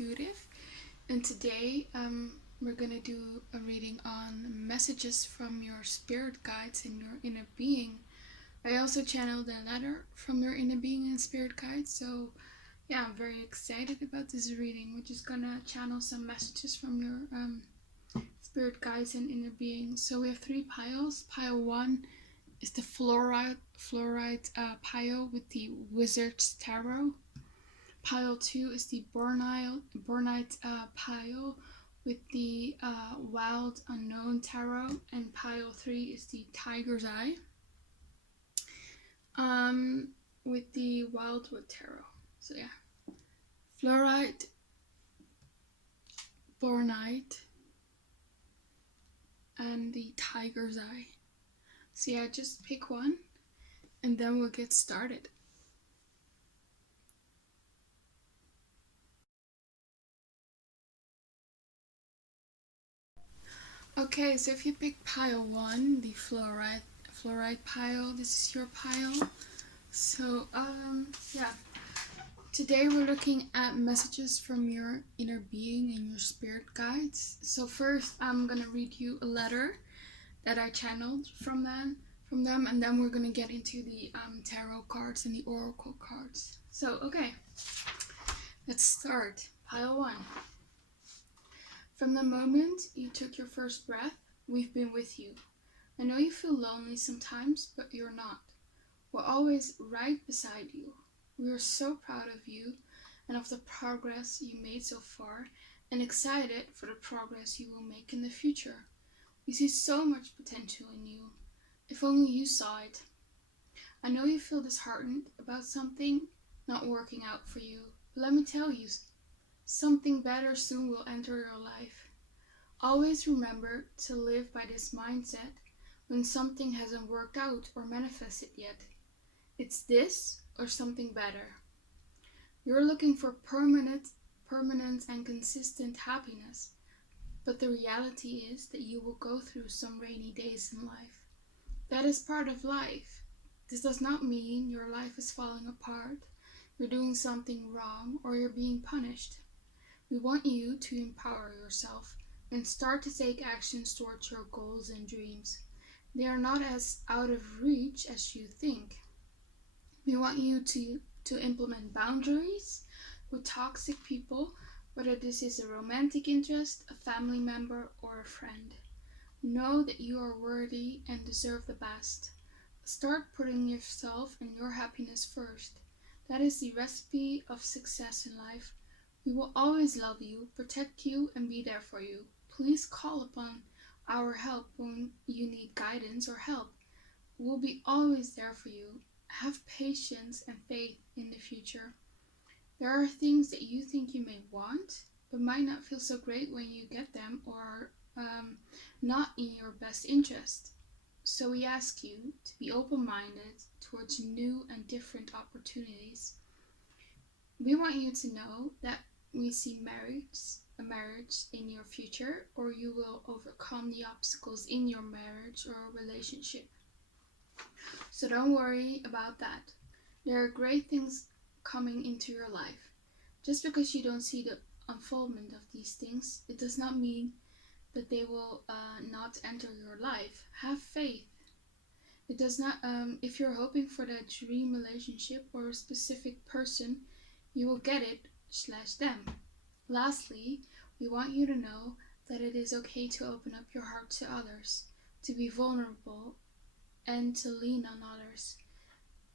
Intuitive, and today we're gonna do a reading on messages from your spirit guides and your inner being. I also channeled a letter from your inner being and spirit guides, so yeah, I'm very excited about this reading. We're just gonna channel some messages from your spirit guides and inner being. So we have 3 piles. Pile 1 is the Fluorite pile with the Wizard's Tarot. Pile 2 is the Bornite pile with the Wild Unknown Tarot, and pile 3 is the Tiger's Eye with the Wildwood Tarot. So yeah, Fluorite, Bornite, and the Tiger's Eye. So yeah, just pick one and then we'll get started. Okay, so if you pick pile 1, the Fluorite pile, this is your pile. So yeah, today we're looking at messages from your inner being and your spirit guides. So first I'm gonna read you a letter that I channeled from them, and then we're gonna get into the tarot cards and the oracle cards. So okay, let's start. Pile 1. From the moment you took your first breath, we've been with you. I know you feel lonely sometimes, but you're not. We're always right beside you. We are so proud of you and of the progress you made so far, and excited for the progress you will make in the future. We see so much potential in you. If only you saw it. I know you feel disheartened about something not working out for you, but let me tell you, something better soon will enter your life. Always remember to live by this mindset when something hasn't worked out or manifested yet. It's this or something better. You're looking for permanent and consistent happiness, but the reality is that you will go through some rainy days in life. That is part of life. This does not mean your life is falling apart, you're doing something wrong, or you're being punished. We want you to empower yourself and start to take actions towards your goals and dreams. They are not as out of reach as you think. We want you to implement boundaries with toxic people, whether this is a romantic interest, a family member, or a friend. Know that you are worthy and deserve the best. Start putting yourself and your happiness first. That is the recipe of success in life. We will always love you, protect you, and be there for you. Please call upon our help when you need guidance or help. We'll be always there for you. Have patience and faith in the future. There are things that you think you may want, but might not feel so great when you get them, or not in your best interest. So we ask you to be open-minded towards new and different opportunities. We want you to know that we see a marriage in your future, or you will overcome the obstacles in your marriage or relationship. So don't worry about that. There are great things coming into your life. Just because you don't see the unfoldment of these things, it does not mean that they will not enter your life. Have faith. It does not. If you're hoping for that dream relationship or a specific person, you will get it / them. Lastly, we want you to know that it is okay to open up your heart to others, to be vulnerable, and to lean on others.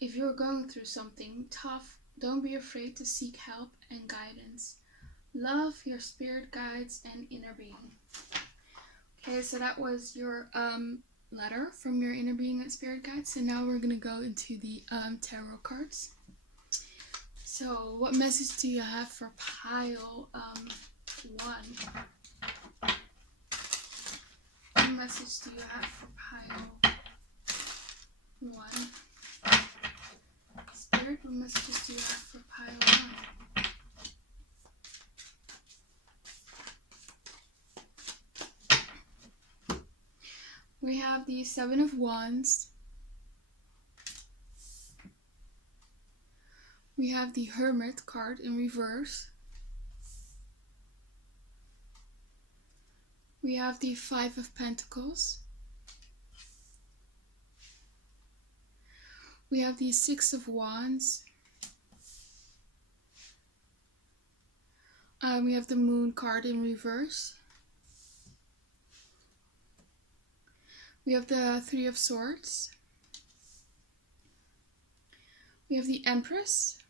If you're going through something tough, don't be afraid to seek help and guidance. Love your spirit guides and inner being. Okay, so that was your letter from your inner being and spirit guides. And now we're gonna go into the tarot cards. So what message do you have for pile 1? What message do you have for pile 1? Spirit, what messages do you have for pile 1? We have the 7 of Wands. We have the Hermit card in reverse. We have the Five of Pentacles. We have the Six of Wands. We have the Moon card in reverse. We have the Three of Swords. We have the Empress.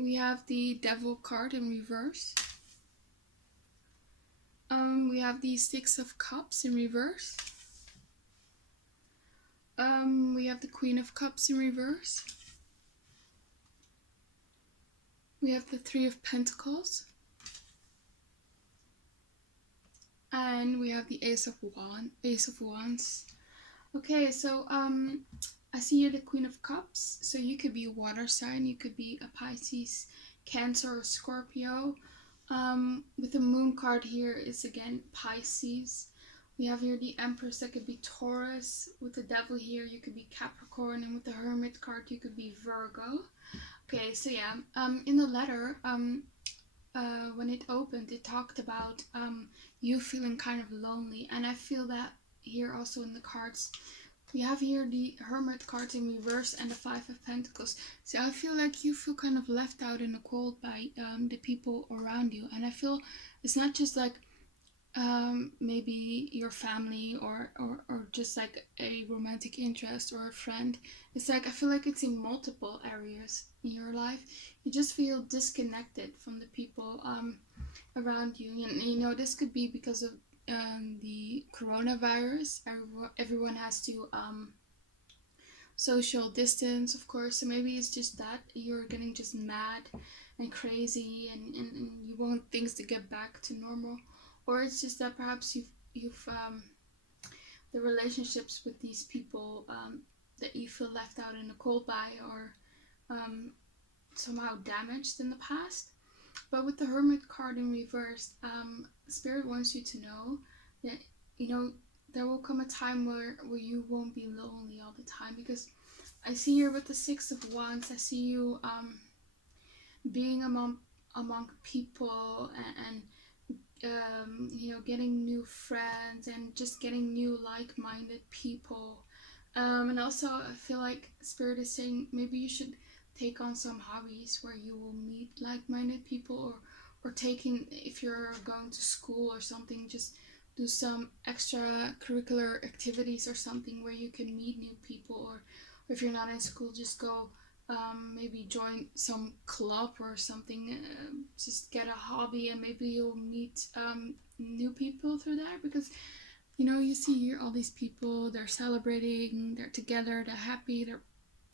We have the Devil card in reverse. We have the Six of Cups in reverse. We have the Queen of Cups in reverse. We have the Three of Pentacles. And we have the Ace of Wands. Okay, so I see you're the Queen of Cups. So you could be a water sign, you could be a Pisces, Cancer, or Scorpio. With the Moon card here is again Pisces. We have here the Empress, that could be Taurus. With the Devil here, you could be Capricorn, and with the Hermit card, you could be Virgo. Okay, so yeah, in the letter, when it opened, it talked about you feeling kind of lonely, and I feel that here also in the cards. We have here the Hermit card in reverse and the Five of Pentacles. So I feel like you feel kind of left out in the cold by the people around you, and I feel it's not just like maybe your family or just like a romantic interest or a friend. It's like I feel like it's in multiple areas in your life. You just feel disconnected from the people around you, and you know this could be because of the coronavirus. Everyone has to social distance, of course, so maybe it's just that you're getting just mad and crazy, and you want things to get back to normal. Or it's just that perhaps you've the relationships with these people that you feel left out in the cold by, or somehow damaged in the past. But with the Hermit card in reverse, Spirit wants you to know that, you know, there will come a time where you won't be lonely all the time. Because I see here with the Six of Wands, I see you being among people, and you know, getting new friends and just getting new like-minded people. And also I feel like Spirit is saying maybe you should take on some hobbies where you will meet like-minded people, or taking, if you're going to school or something, just do some extracurricular activities or something where you can meet new people. Or if you're not in school, just go maybe join some club or something. Just get a hobby, and maybe you'll meet new people through that. Because you know, you see here all these people, they're celebrating, they're together, they're happy, they're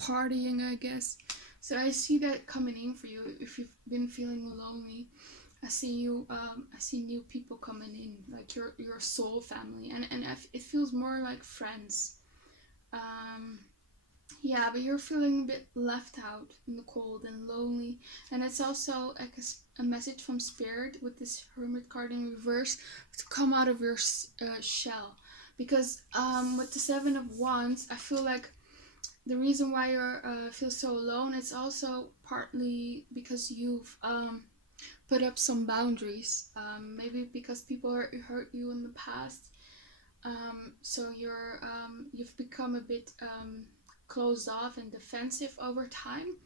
partying, I guess. So I see that coming in for you. If you've been feeling lonely, I see you. I see new people coming in, like your soul family, and it feels more like friends. Yeah, but you're feeling a bit left out in the cold and lonely, and it's also like a message from Spirit with this Hermit card in reverse to come out of your shell. Because with the Seven of Wands, I feel like the reason why you feel so alone, it's also partly because you've put up some boundaries. Maybe because people hurt you in the past. So you've become a bit closed off and defensive over time,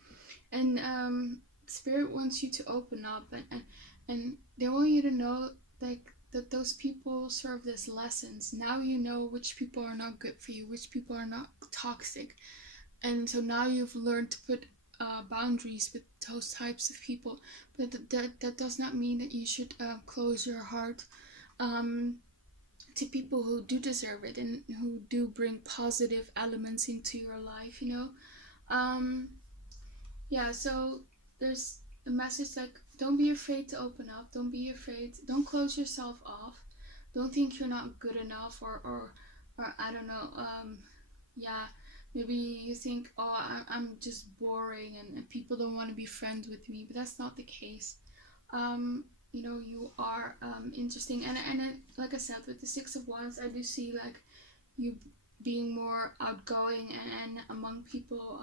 and Spirit wants you to open up, and they want you to know, like, that those people served as lessons. Now you know which people are not good for you, which people are not toxic, and so now you've learned to put boundaries with those types of people. But that does not mean that you should close your heart to people who do deserve it and who do bring positive elements into your life, you know. Yeah, so there's a message like, don't be afraid to open up, don't be afraid, don't close yourself off, don't think you're not good enough, or I don't know, yeah, maybe you think, oh, I'm just boring, and people don't want to be friends with me, but that's not the case. You know, you are interesting, and like I said, with the Six of Wands, I do see like you being more outgoing and among people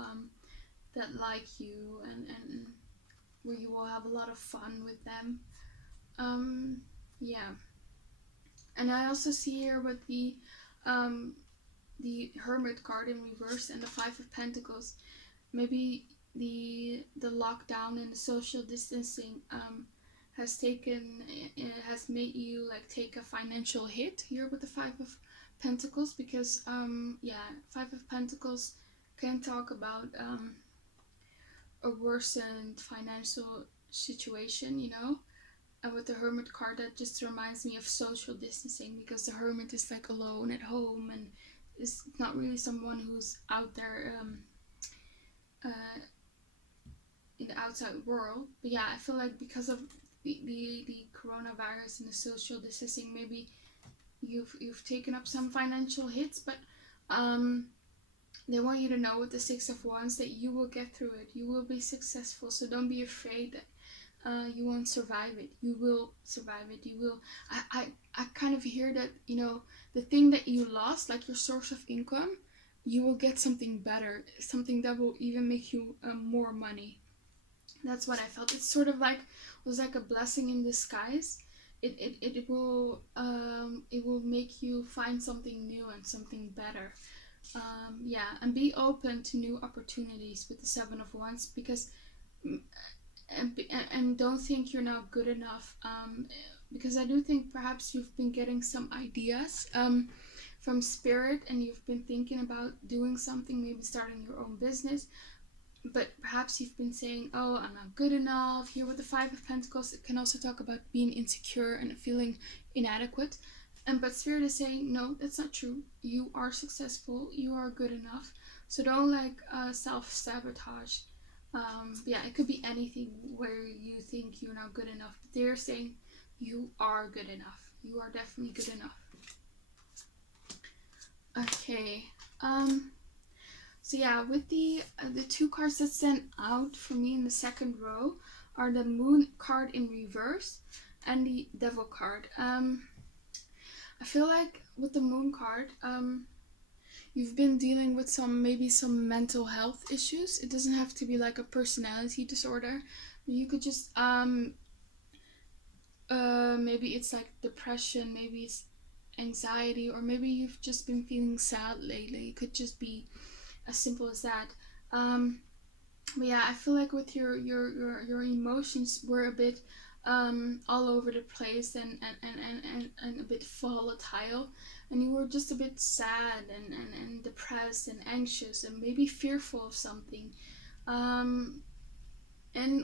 that like you, and where you will have a lot of fun with them. Yeah. And I also see here with the Hermit card in reverse and the Five of Pentacles, maybe the lockdown and the social distancing has made you like take a financial hit here with the Five of Pentacles, because Five of Pentacles can talk about a worsened financial situation, and with the Hermit card, that just reminds me of social distancing, because the Hermit is like alone at home and is not really someone who's out there uh, in the outside world. But yeah, I feel like because of the coronavirus and the social distancing, maybe you've taken up some financial hits, but they want you to know with the Six of Wands that you will get through it. You will be successful. So don't be afraid that you won't survive it. You will survive it. You will. I kind of hear that, the thing that you lost, like your source of income, you will get something better, something that will even make you more money. That's what I felt. It's sort of like, was like a blessing in disguise. It will make you find something new and something better. And be open to new opportunities with the Seven of Wands, because and don't think you're not good enough, because I do think perhaps you've been getting some ideas from Spirit, and you've been thinking about doing something, maybe starting your own business, but perhaps you've been saying, oh, I'm not good enough. Here with the Five of Pentacles, it can also talk about being insecure and feeling inadequate. But Spirit is saying, no, that's not true. You are successful. You are good enough. So don't self-sabotage. It could be anything where you think you're not good enough. But they're saying you are good enough. You are definitely good enough. Okay. With the two cards that stand out for me in the second row are the Moon card in reverse and the Devil card. I feel like with the Moon card, you've been dealing with some mental health issues. It doesn't have to be like a personality disorder. You could just maybe it's like depression, maybe it's anxiety, or maybe you've just been feeling sad lately. It could just be as simple as that. I feel like with your emotions were a bit all over the place and a bit volatile, and you were just a bit sad and depressed and anxious and maybe fearful of something. And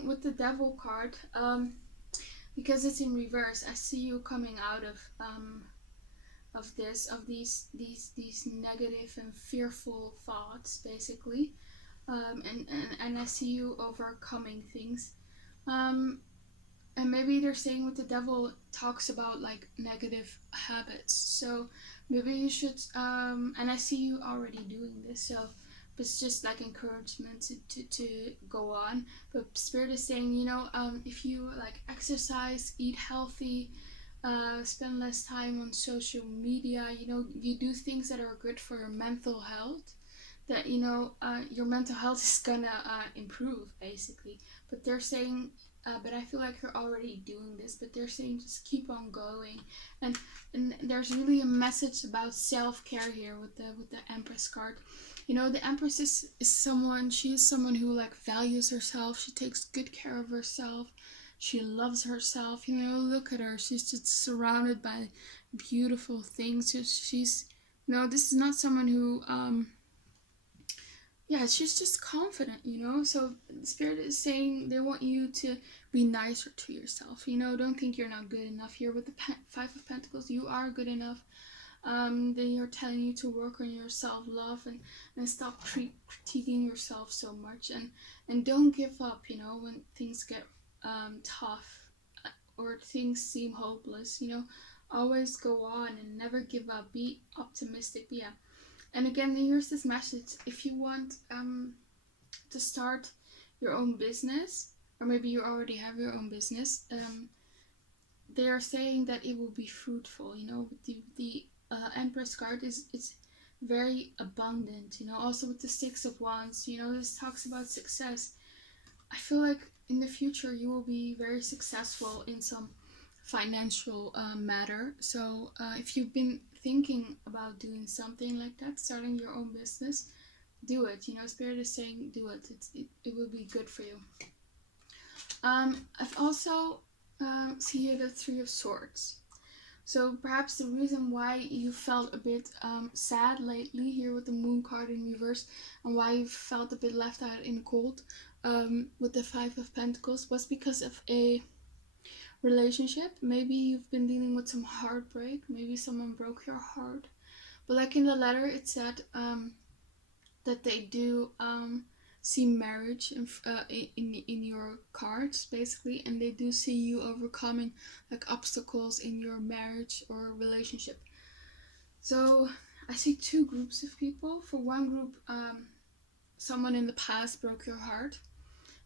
with the Devil card, because it's in reverse, I see you coming out of these negative and fearful thoughts, basically, and I see you overcoming things, and maybe they're saying with the Devil talks about like negative habits, so maybe you should and I see you already doing this, so it's just like encouragement to go on. But Spirit is saying, if you like exercise, eat healthy, spend less time on social media, you do things that are good for your mental health, that your mental health is gonna improve, basically. But they're saying but I feel like you're already doing this, but they're saying just keep on going. And there's really a message about self-care here with the Empress card. The Empress is someone who like values herself. She takes good care of herself. She loves herself. Look at her. She's just surrounded by beautiful things. She's this is not someone who she's just confident, So the Spirit is saying they want you to be nicer to yourself. Don't think you're not good enough. Here with the Five of Pentacles, you are good enough. They are telling you to work on your self-love and stop critiquing yourself so much, and don't give up, when things get tough or things seem hopeless. Always go on and never give up. Be optimistic. And again, here's this message. If you want to start your own business, or maybe you already have your own business, they are saying that it will be fruitful. The Empress card it's very abundant. Also with the Six of Wands, this talks about success. I feel like in the future you will be very successful in some financial matter. So if you've been thinking about doing something like that, starting your own business, do it. You know, Spirit is saying do it. It will be good for you. I've also see here the Three of Swords. So perhaps the reason why you felt a bit sad lately here with the Moon card in reverse, and why you felt a bit left out in the cold with the Five of Pentacles, was because of a relationship. Maybe you've been dealing with some heartbreak. Maybe someone broke your heart. But like in the letter, it said that they do see marriage in your cards, basically, and they do see you overcoming like obstacles in your marriage or relationship. So I see two groups of people. For one group, someone in the past broke your heart,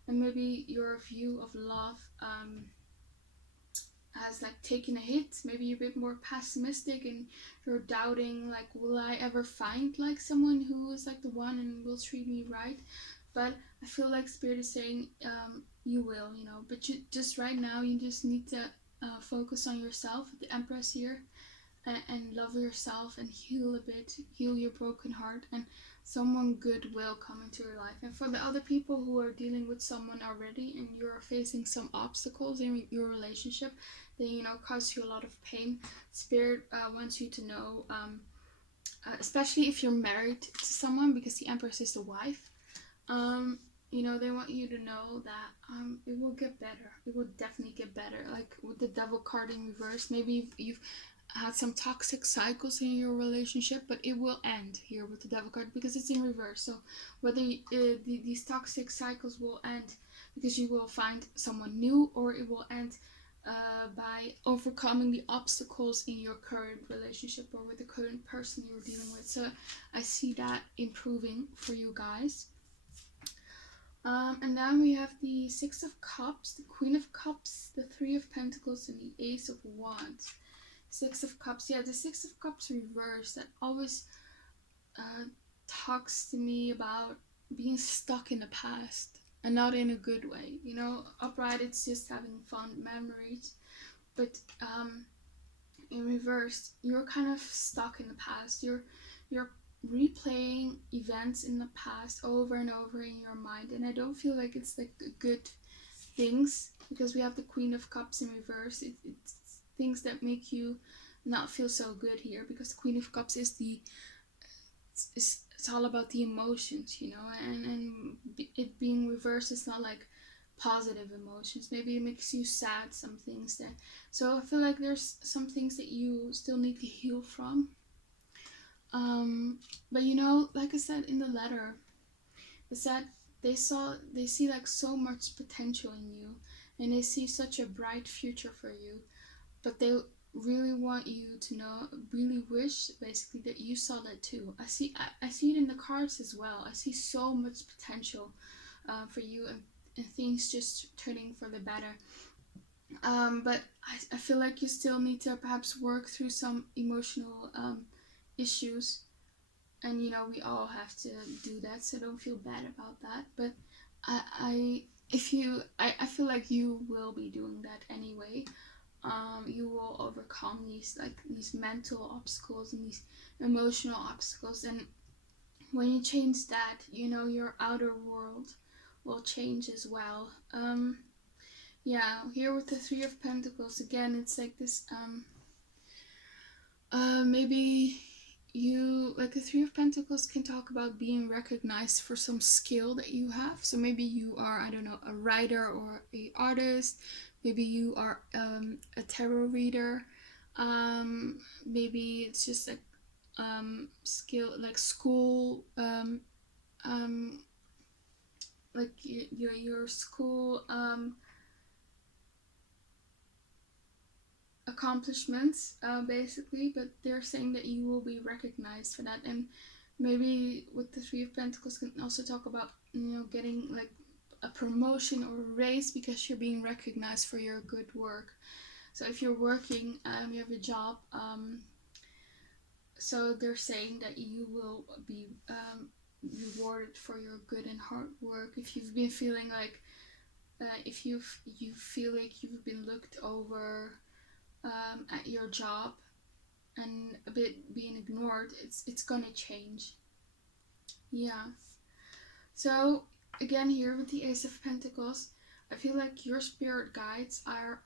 and maybe your view of love has like taken a hit. Maybe you're a bit more pessimistic and you're doubting, like, will I ever find like someone who is like the one and will treat me right? But I feel like Spirit is saying you will, you know, but you just right now you just need to focus on yourself, the Empress here, and love yourself and heal a bit, heal your broken heart, and someone good will come into your life. And for the other people who are dealing with someone already and you're facing some obstacles in your relationship, they, you know, cause you a lot of pain, Spirit wants you to know, especially if you're married to someone, because the Empress is the wife, you know, they want you to know that it will get better. It will definitely get better. Like with the Devil card in reverse, maybe you've had some toxic cycles in your relationship, but it will end here with the Devil card because it's in reverse. So whether these toxic cycles will end because you will find someone new, or it will end by overcoming the obstacles in your current relationship or with the current person you're dealing with. So I see that improving for you guys. And then we have the Six of Cups, the Queen of Cups, the Three of Pentacles, and the Ace of Wands. Six of Cups, yeah, the Six of Cups reverse, that always talks to me about being stuck in the past, and not in a good way. You know, upright, it's just having fond memories, but in reverse, you're kind of stuck in the past. You're replaying events in the past over and over in your mind, and I don't feel like it's like good things, because we have the Queen of Cups in reverse. It's things that make you not feel so good here, because the Queen of Cups is it's all about the emotions, you know, and it being reversed is not like positive emotions. Maybe it makes you sad, some things that, so I feel like there's some things that you still need to heal from. But you know, like I said in the letter, it said they see like so much potential in you, and they see such a bright future for you, but they really want you to know, really wish basically that you saw that too. I see it in the cards as well. I see so much potential for you, and things just turning for the better. But I feel like you still need to perhaps work through some emotional issues, and you know, we all have to do that, so don't feel bad about that. But I feel like you will be doing that anyway. You will overcome these mental obstacles and these emotional obstacles, and when you change that, you know, your outer world will change as well. Yeah, here with the Three of Pentacles again, it's like this maybe you, like, the Three of Pentacles can talk about being recognized for some skill that you have. So maybe you are, I don't know, a writer or a artist. Maybe you are a tarot reader. Maybe it's just like skill, like school, like your school accomplishments, basically. But they're saying that you will be recognized for that. And maybe with the Three of Pentacles can also talk about, you know, getting like a promotion or a raise because you're being recognized for your good work. So if you're working, you have a job, so they're saying that you will be rewarded for your good and hard work. If you've been feeling like, if you feel like you've been looked over, at your job and a bit being ignored, it's gonna change. Yeah. So again, here with the Ace of Pentacles, I feel like your spirit guides are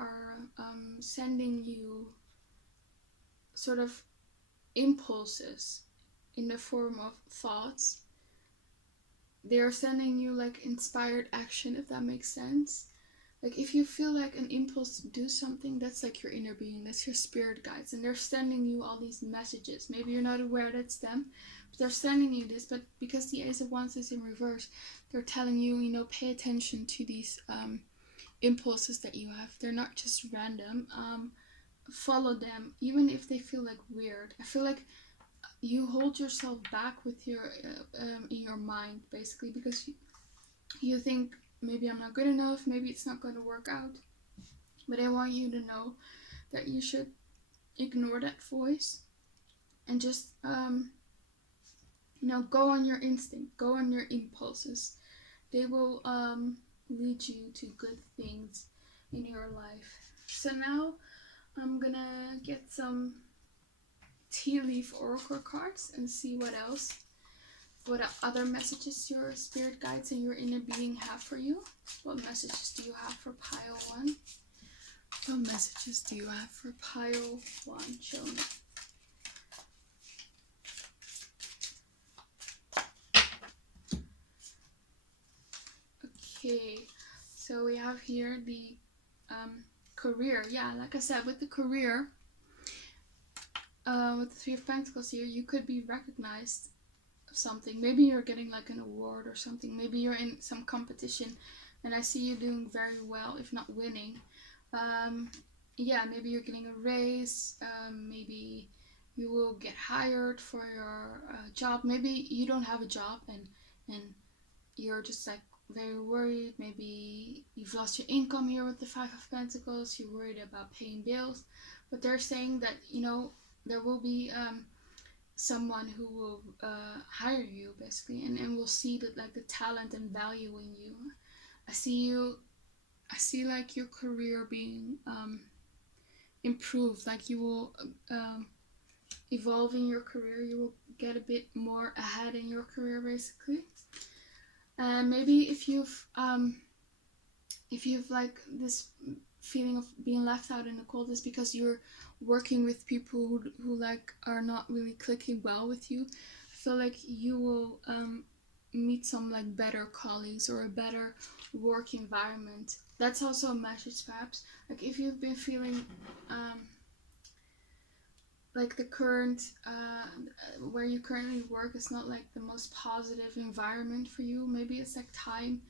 sending you sort of impulses in the form of thoughts. They're sending you like inspired action, if that makes sense. Like if you feel like an impulse to do something, that's like your inner being, that's your spirit guides, and they're sending you all these messages. Maybe you're not aware that's them, but they're sending you this. But because the Ace of Wands is in reverse, they're telling you, you know, pay attention to these impulses that you have. They're not just random. Follow them, even if they feel like weird. I feel like you hold yourself back with your in your mind, basically, because you think, maybe I'm not good enough, maybe it's not going to work out. But I want you to know that you should ignore that voice and just you know, go on your instinct, go on your impulses. They will lead you to good things in your life. So now I'm gonna get some tea leaf oracle cards and see what else, what other messages your spirit guides and your inner being have for you. What messages do you have for pile 1? What messages do you have for pile 1? Show me. Okay, so we have here the career. Yeah, like I said, with the career, with the Three of Pentacles here, you could be recognized of something. Maybe you're getting like an award or something. Maybe you're in some competition and I see you doing very well, if not winning. Yeah, maybe you're getting a raise. Maybe you will get hired for your job. Maybe you don't have a job and you're just like very worried. Maybe you've lost your income here with the Five of Pentacles. You're worried about paying bills. But they're saying that, you know, there will be someone who will hire you, basically, and will see that, like, the talent and value in you. I see like your career being improved. Like you will evolve in your career. You will get a bit more ahead in your career, basically. And maybe if you've like this feeling of being left out in the cold, is because you're working with people who like are not really clicking well with you. I feel like you will meet some like better colleagues or a better work environment. That's also a message, perhaps. Like if you've been feeling like the current where you currently work is not like the most positive environment for you, maybe it's like time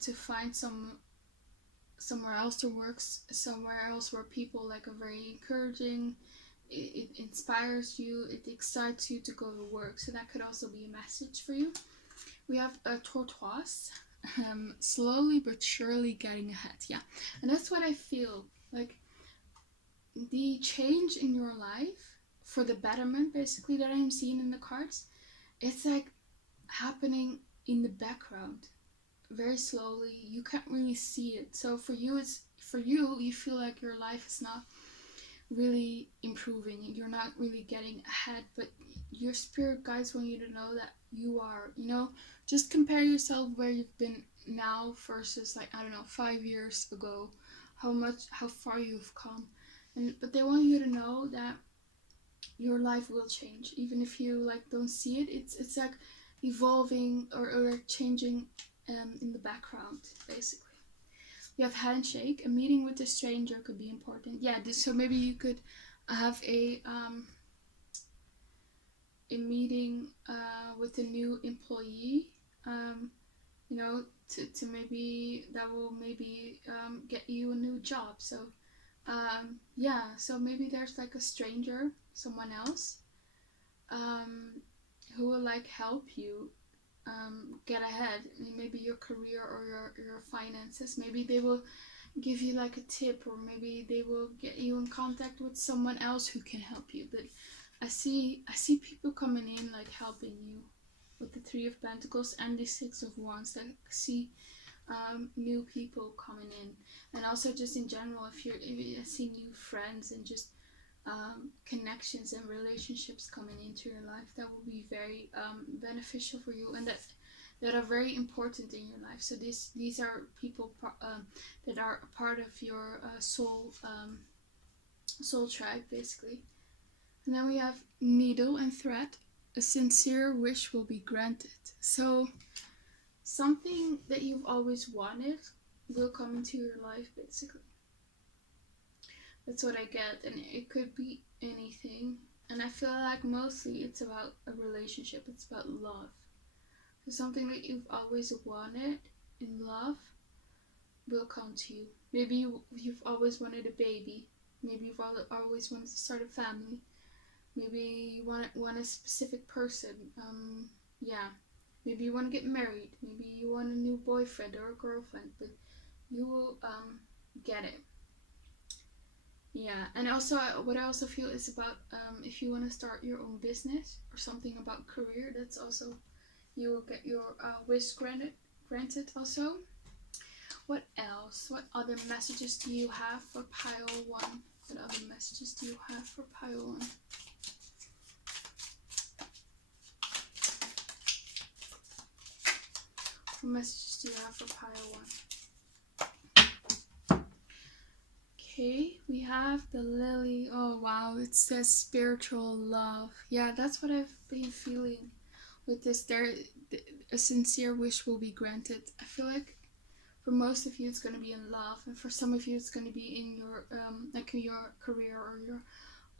to find somewhere else to work, somewhere else where people like are very encouraging. It inspires you, it excites you to go to work. So that could also be a message for you. We have a tortoise, slowly but surely getting ahead. Yeah, and that's what I feel like. The change in your life for the betterment, basically, that I'm seeing in the cards, it's like happening in the background very slowly. You can't really see it. So for you, you feel like your life is not really improving, you're not really getting ahead, but your spirit guides want you to know that you are. You know, just compare yourself where you've been now versus, like, I don't know, 5 years ago, how far you've come. But they want you to know that your life will change, even if you like don't see it. It's like evolving or changing in the background, basically. We have handshake. A meeting with a stranger could be important. Yeah, so maybe you could have a meeting with a new employee. You know, to maybe that will maybe get you a new job. So yeah, so maybe there's like a stranger, someone else, who will like help you get ahead in maybe your career or your finances. Maybe they will give you like a tip, or maybe they will get you in contact with someone else who can help you. But I see people coming in like helping you with the Three of Pentacles and the Six of Wands. I see new people coming in, and also just in general, if you see new friends and just connections and relationships coming into your life, that will be very beneficial for you, and that are very important in your life. So these are people that are a part of your soul tribe, basically. And then we have needle and thread. A sincere wish will be granted. So something that you've always wanted will come into your life, basically. That's what I get, and it could be anything. And I feel like mostly it's about a relationship. It's about love. So something that you've always wanted in love will come to you. Maybe you've always wanted a baby. Maybe you've always wanted to start a family. Maybe you want a specific person. Maybe you want to get married. Maybe you want a new boyfriend or a girlfriend. But you will get it. Yeah, and also what I also feel is about if you want to start your own business or something about career, that's also, you will get your wish granted also. What else? What other messages do you have for pile 1? What other messages do you have for pile 1? What messages do you have for pile 1? Okay, we have the lily. Oh wow, it says spiritual love. Yeah, that's what I've been feeling with this. A sincere wish will be granted. I feel like for most of you it's going to be in love, and for some of you it's going to be in your your career or your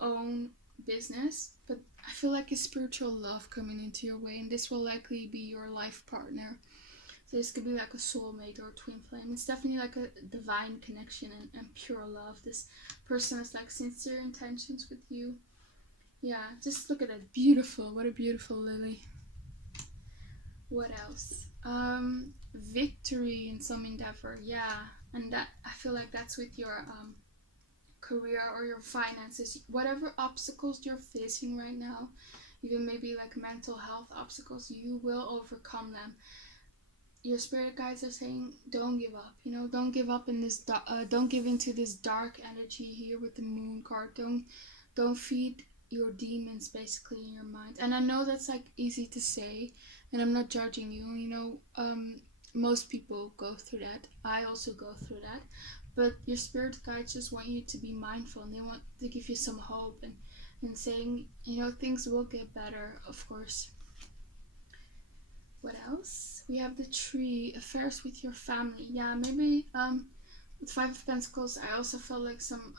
own business. But I feel like a spiritual love coming into your way, and this will likely be your life partner. So this could be like a soulmate or a twin flame. It's definitely like a divine connection and pure love. This person has like sincere intentions with you. Yeah, just look at that. Beautiful. What a beautiful lily. What else? Victory in some endeavor. Yeah, and that, I feel like that's with your career or your finances. Whatever obstacles you're facing right now, even maybe like mental health obstacles, you will overcome them. Your spirit guides are saying, don't give up. Don't give up in this. Don't give into this dark energy here with the moon card. Don't feed your demons basically in your mind. And I know that's like easy to say, and I'm not judging you. Most people go through that. I also go through that. But your spirit guides just want you to be mindful, and they want to give you some hope and saying, things will get better, of course. What else? We have the tree, affairs with your family. Yeah, maybe with 5 of Pentacles, I also felt like some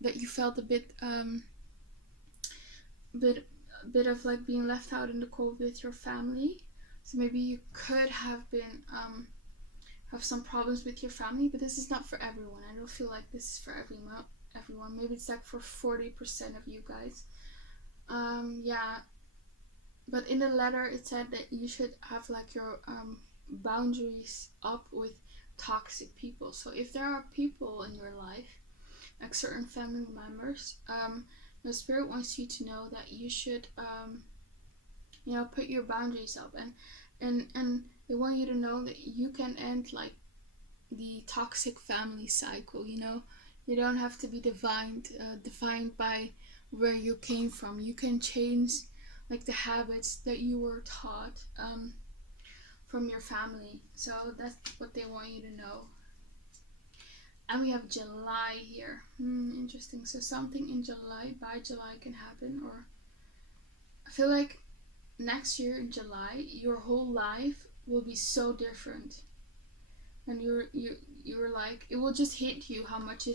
that you felt a bit of like being left out in the cold with your family. So maybe you could have been have some problems with your family, but this is not for everyone. I don't feel like this is for everyone. Maybe it's like for 40% of you guys. Yeah. But in the letter, it said that you should have like your boundaries up with toxic people. So if there are people in your life, like certain family members, the spirit wants you to know that you should, put your boundaries up, and they want you to know that you can end like the toxic family cycle. You don't have to be defined by where you came from. You can change like the habits that you were taught from your family. So that's what they want you to know. And we have July here. Interesting. So something in July, by July, can happen. Or I feel like next year in July, your whole life will be so different. And you're like, it will just hit you how much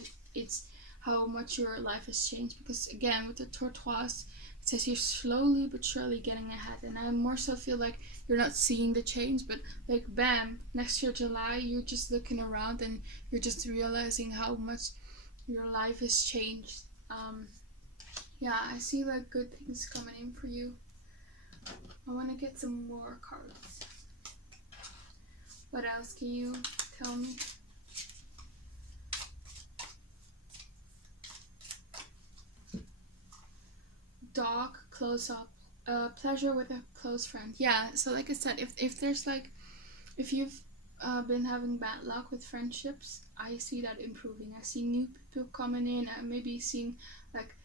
how much your life has changed. Because again, with the tortoise, it says you're slowly but surely getting ahead, and I more so feel like you're not seeing the change, but like bam, next year July, you're just looking around and you're just realizing how much your life has changed. Yeah, I see like good things coming in for you. I want to get some more cards. What else can you tell me? Dog, close up, pleasure with a close friend. Yeah, so like I said, if there's like, if you've been having bad luck with friendships, I see that improving. I see new people coming in and maybe seeing like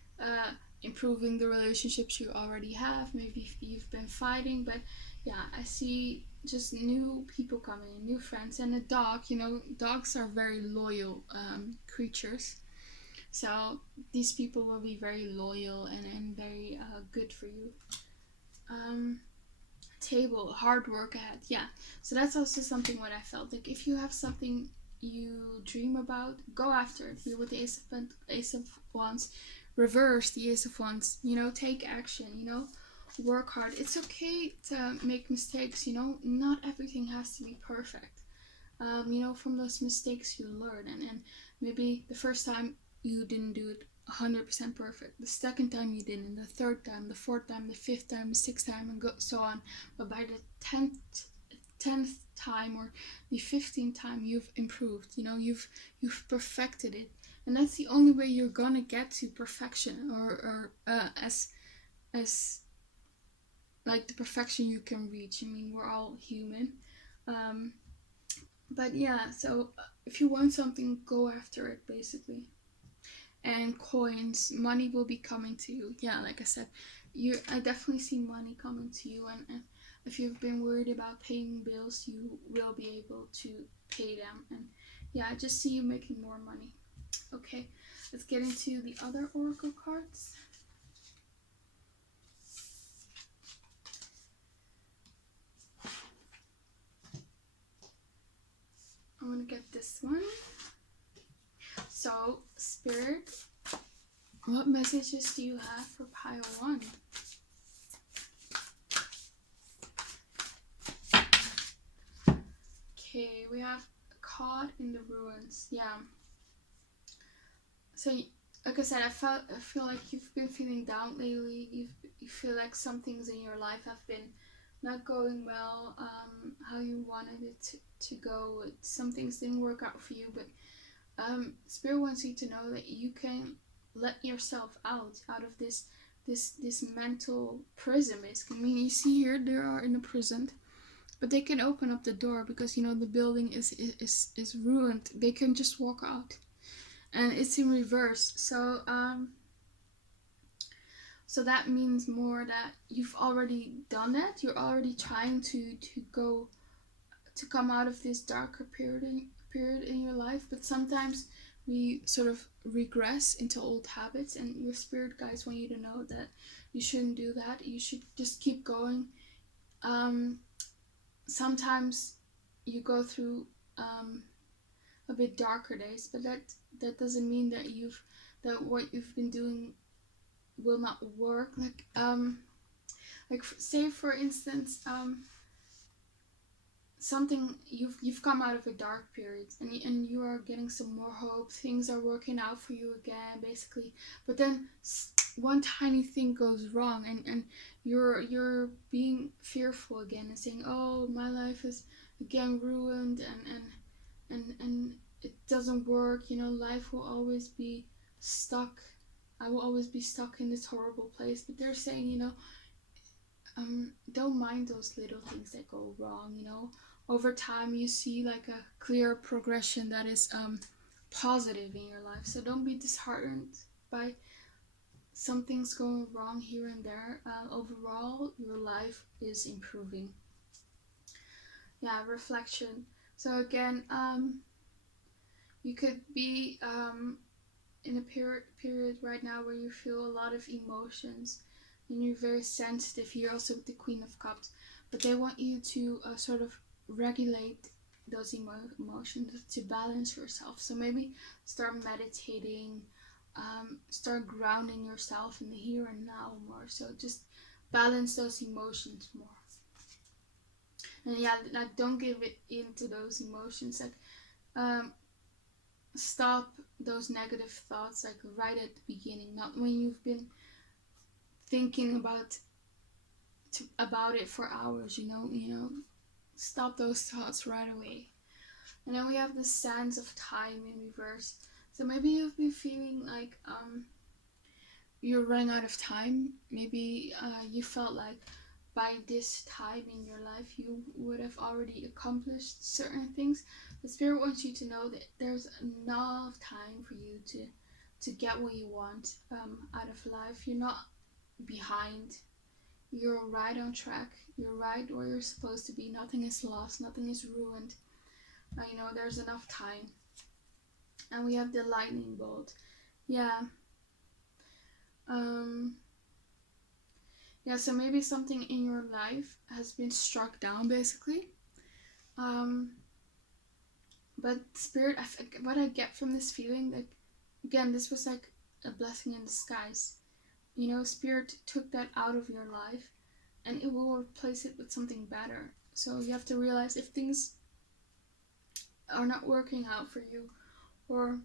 improving the relationships you already have. Maybe if you've been fighting, but yeah, I see just new people coming in, new friends, and a dog. You know, dogs are very loyal creatures. So these people will be very loyal and very good for you. Table, hard work ahead. Yeah. So that's also something what I felt. Like if you have something you dream about, go after it. Here with the Ace of Wands. Reverse the Ace of Wands. You know, take action, you know. Work hard. It's okay to make mistakes, you know. Not everything has to be perfect. You know, from those mistakes you learn, and maybe the first time you didn't do it 100% perfect, the second time you didn't, the third time, the fourth time, the fifth time, the sixth time, and so on. But by the 10th time or the 15th time, you've improved. You know, you've perfected it, and that's the only way you're gonna get to perfection, or as like the perfection you can reach. I mean, we're all human. But yeah, so if you want something, go after it, basically. And coins, money will be coming to you. Yeah, like I said, I definitely see money coming to you, and if you've been worried about paying bills, you will be able to pay them. And yeah, I just see you making more money. Okay, let's get into the other oracle cards. I'm gonna get this one. So, Spirit, what messages do you have for pile 1? Okay, we have Caught in the Ruins. Yeah. So, like I said, I feel like you've been feeling down lately. You feel like some things in your life have been not going well, how you wanted it to go. Some things didn't work out for you, but Spirit wants you to know that you can let yourself out of this mental prison, basically. I mean, you see here they are in a prison, but they can open up the door because you know the building is ruined. They can just walk out, and it's in reverse. So that means more that you've already done that. You're already trying to come out of this darker period in your life, but sometimes we sort of regress into old habits, and your spirit guides want you to know that you shouldn't do that. You should just keep going. Sometimes you go through a bit darker days, but that doesn't mean that what you've been doing will not work. Like say for instance, something you've come out of a dark period, and you are getting some more hope. Things are working out for you again, basically. But then one tiny thing goes wrong, and you're being fearful again and saying, "Oh, my life is again ruined, and it doesn't work. You know, life will always be stuck. I will always be stuck in this horrible place." But they're saying, you know, don't mind those little things that go wrong. You know, over time you see like a clear progression that is positive in your life. So don't be disheartened by some things going wrong here and there. Overall, your life is improving. Yeah, reflection. So again, you could be in a period right now where you feel a lot of emotions and you're very sensitive. You're also the Queen of Cups, but they want you to sort of regulate those emotions to balance yourself. So maybe start meditating, start grounding yourself in the here and now more. So just balance those emotions more. And yeah, like don't give it into those emotions. Like stop those negative thoughts like right at the beginning, not when you've been thinking about it for hours. You know, stop those thoughts right away. And then we have the Sands of Time in reverse. So maybe you've been feeling like you're running out of time. Maybe you felt like by this time in your life you would have already accomplished certain things. The Spirit wants you to know that there's enough time for you to get what you want out of life. You're not behind. You're right on track. You're right where you're supposed to be. Nothing is lost. Nothing is ruined. There's enough time. And we have the lightning bolt. Yeah. So maybe something in your life has been struck down, basically. But Spirit, what I get from this feeling, like, again, this was like a blessing in disguise. Spirit took that out of your life and it will replace it with something better. So you have to realize if things are not working out for you, or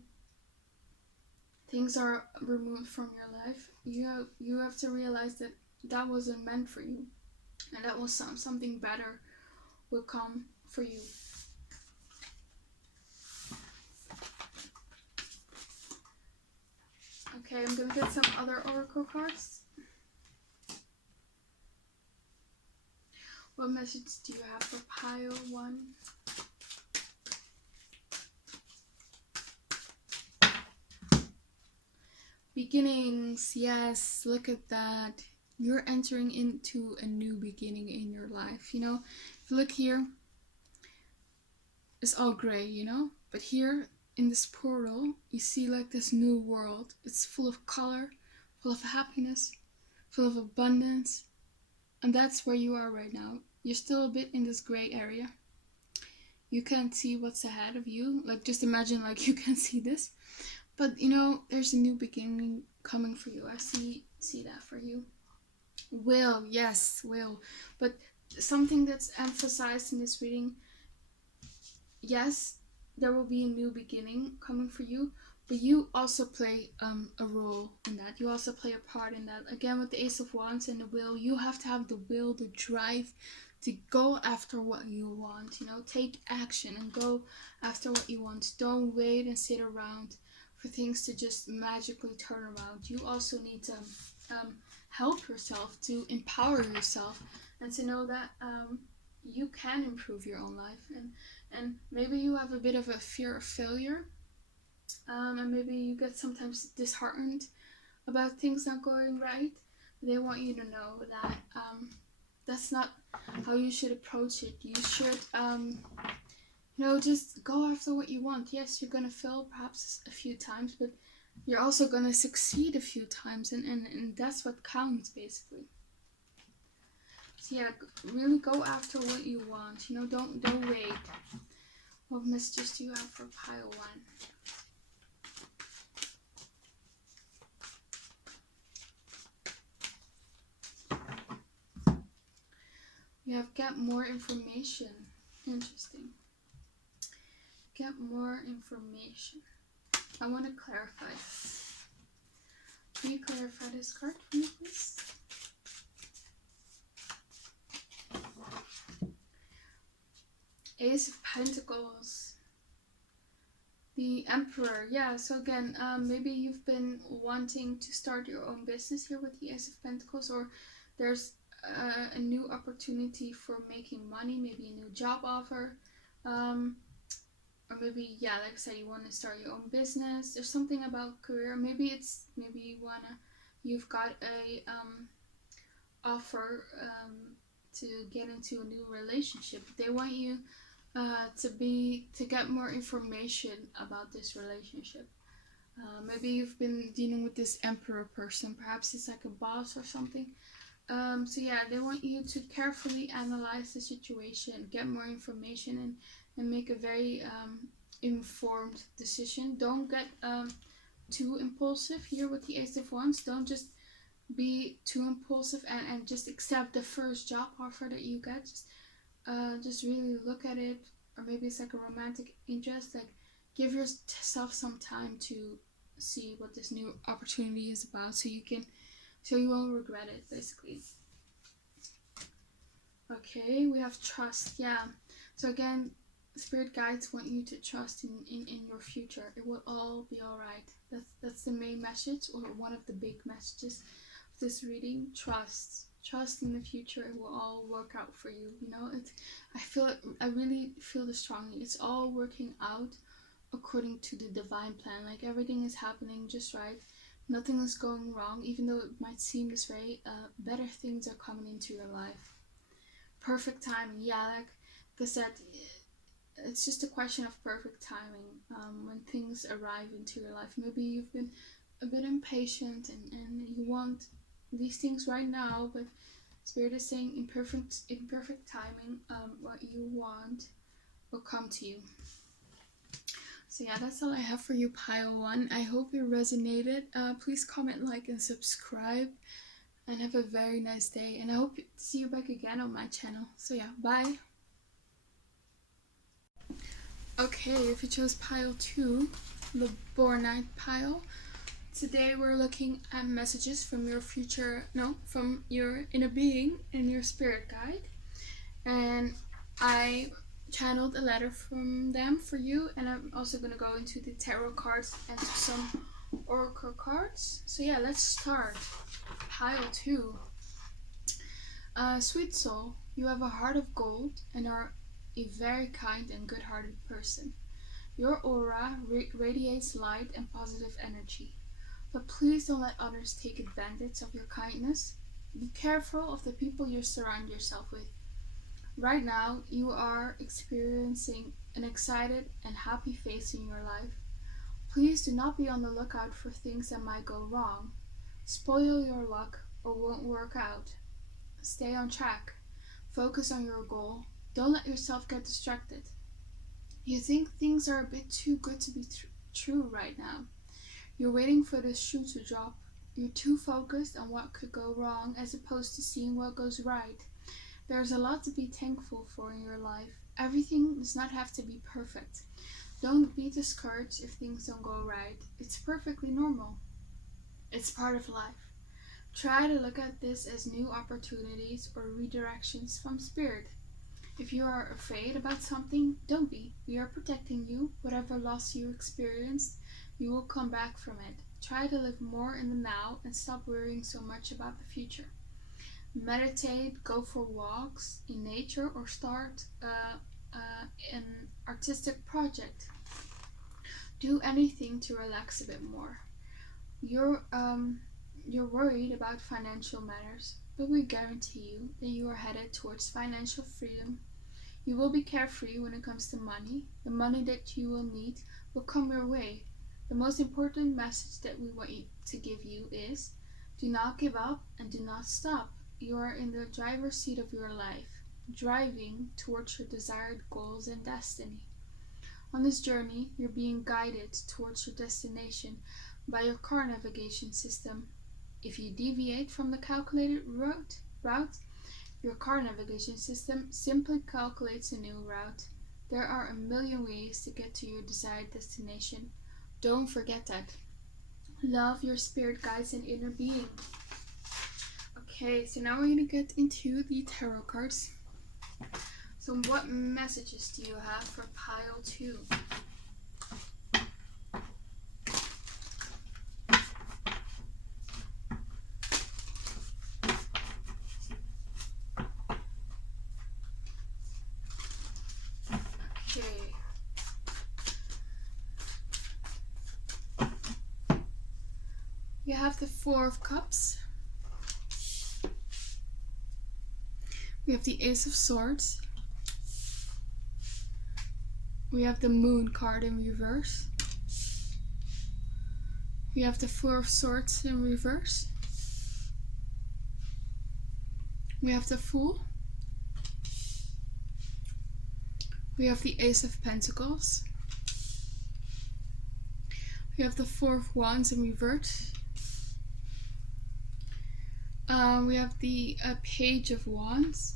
things are removed from your life, you have to realize that that wasn't meant for you, and that was something better will come for you. Okay, I'm gonna get some other oracle cards. What message do you have for pile 1? Beginnings, yes, look at that. You're entering into a new beginning in your life. If you look here, it's all gray, but here in this portal, you see like this new world. It's full of color, full of happiness, full of abundance. And that's where you are right now. You're still a bit in this gray area. You can't see what's ahead of you. Like, just imagine like you can see this. But there's a new beginning coming for you. I see that for you. Will, yes, will. But something that's emphasized in this reading, yes, there will be a new beginning coming for you, but you also play a role in that. You also play a part in that. Again, with the Ace of Wands and the will, you have to have the will, the drive to go after what you want. Take action and go after what you want. Don't wait and sit around for things to just magically turn around. You also need to help yourself, to empower yourself, and to know that you can improve your own life. And maybe you have a bit of a fear of failure, and maybe you get sometimes disheartened about things not going right. They want you to know that that's not how you should approach it. You should just go after what you want. Yes, you're gonna fail perhaps a few times, but you're also gonna succeed a few times, and that's what counts, basically. So yeah, really go after what you want. Don't wait. What messages do you have for pile 1? You have get more information. Interesting. Get more information. I want to clarify this. Can you clarify this card for me, please? Ace of Pentacles. The Emperor. Yeah, so again, maybe you've been wanting to start your own business here with the Ace of Pentacles, or there's a new opportunity for making money, maybe a new job offer, or maybe, yeah, like I said, you want to start your own business. There's something about career. Maybe you've got a offer to get into a new relationship. They want you to get more information about this relationship. Maybe you've been dealing with this Emperor person. Perhaps it's like a boss or something. So yeah, they want you to carefully analyze the situation, get more information, and make a very informed decision. Don't get too impulsive here with the Ace of Wands. Don't just be too impulsive and just accept the first job offer that you get. Just really look at it. Or maybe it's like a romantic interest. Like, give yourself some time to see what this new opportunity is about, so you won't regret it, basically. Okay, we have trust. Yeah, so again, spirit guides want you to trust in your future. It will all be all right. That's the main message, or one of the big messages of this reading. Trust Trust in the future, it will all work out for you. You know, I really feel this strongly. It's all working out according to the divine plan. Like everything is happening just right. Nothing is going wrong, even though it might seem this way. Better things are coming into your life. Perfect timing, yeah. Like I said, it's just a question of perfect timing. When things arrive into your life, maybe you've been a bit impatient and you want these things right now, but Spirit is saying in perfect timing, what you want will come to you. So yeah, that's all I have for you, pile 1. I hope it resonated. Please comment, like, and subscribe, and have a very nice day. And I hope to see you back again on my channel. So yeah, bye. Okay, if you chose pile 2, the Bornite pile, today we're looking at messages from your from your inner being and your spirit guide. And I channeled a letter from them for you, and I'm also going to go into the tarot cards and to some oracle cards. So yeah, let's start. Pile 2. Sweet soul, you have a heart of gold and are a very kind and good-hearted person. Your aura radiates light and positive energy. But please don't let others take advantage of your kindness. Be careful of the people you surround yourself with. Right now, you are experiencing an excited and happy phase in your life. Please do not be on the lookout for things that might go wrong, spoil your luck, or won't work out. Stay on track. Focus on your goal. Don't let yourself get distracted. You think things are a bit too good to be true right now. You're waiting for the shoe to drop. You're too focused on what could go wrong as opposed to seeing what goes right. There's a lot to be thankful for in your life. Everything does not have to be perfect. Don't be discouraged if things don't go right. It's perfectly normal. It's part of life. Try to look at this as new opportunities or redirections from Spirit. If you are afraid about something, don't be. We are protecting you. Whatever loss you experienced, you will come back from it. Try to live more in the now and stop worrying so much about the future. Meditate, go for walks in nature, or start an artistic project. Do anything to relax a bit more. You're worried about financial matters, but we guarantee you that you are headed towards financial freedom. You will be carefree when it comes to money. The money that you will need will come your way. The most important message that we want to give you is, do not give up and do not stop. You are in the driver's seat of your life, driving towards your desired goals and destiny. On this journey, you're being guided towards your destination by your car navigation system. If you deviate from the calculated route, your car navigation system simply calculates a new route. There are a million ways to get to your desired destination. Don't forget that. Love your spirit guides and inner being. Okay, so now we're going to get into the tarot cards. So what messages do you have for pile 2? Okay. You have the 4 of Cups. We have the Ace of Swords. We have the Moon card in reverse. We have the 4 of Swords in reverse. We have the Fool. We have the Ace of Pentacles. We have the 4 of Wands in reverse. We have the Page of Wands.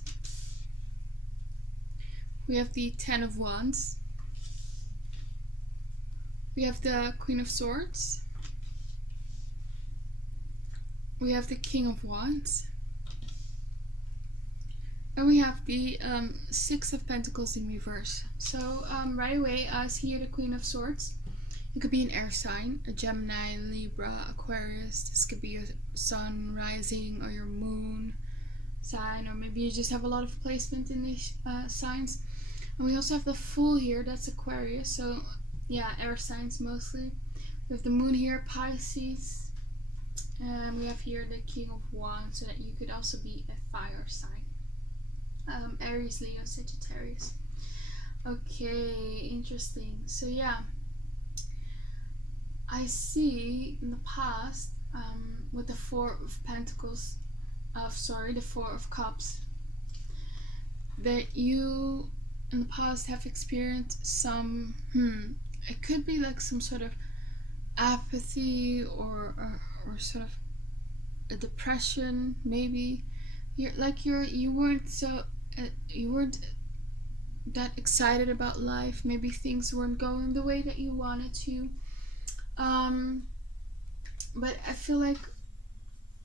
We have the 10 of Wands. We have the Queen of Swords. We have the King of Wands. And we have the 6 of Pentacles in reverse. So right away, I see here the Queen of Swords. It could be an air sign, a Gemini, Libra, Aquarius. This could be your sun rising or your moon. sign, or maybe you just have a lot of placement in these signs. And we also have the Fool here, that's Aquarius, so yeah, air signs mostly. We have the Moon here, Pisces, and we have here the King of Wands, so that you could also be a fire sign. Aries, Leo, Sagittarius. Okay, interesting. So yeah, I see in the past with the Four of Pentacles, the Four of Cups, that you in the past have experienced some, it could be like some sort of apathy or sort of a depression, maybe. You weren't that excited about life. Maybe things weren't going the way that you wanted to. But I feel like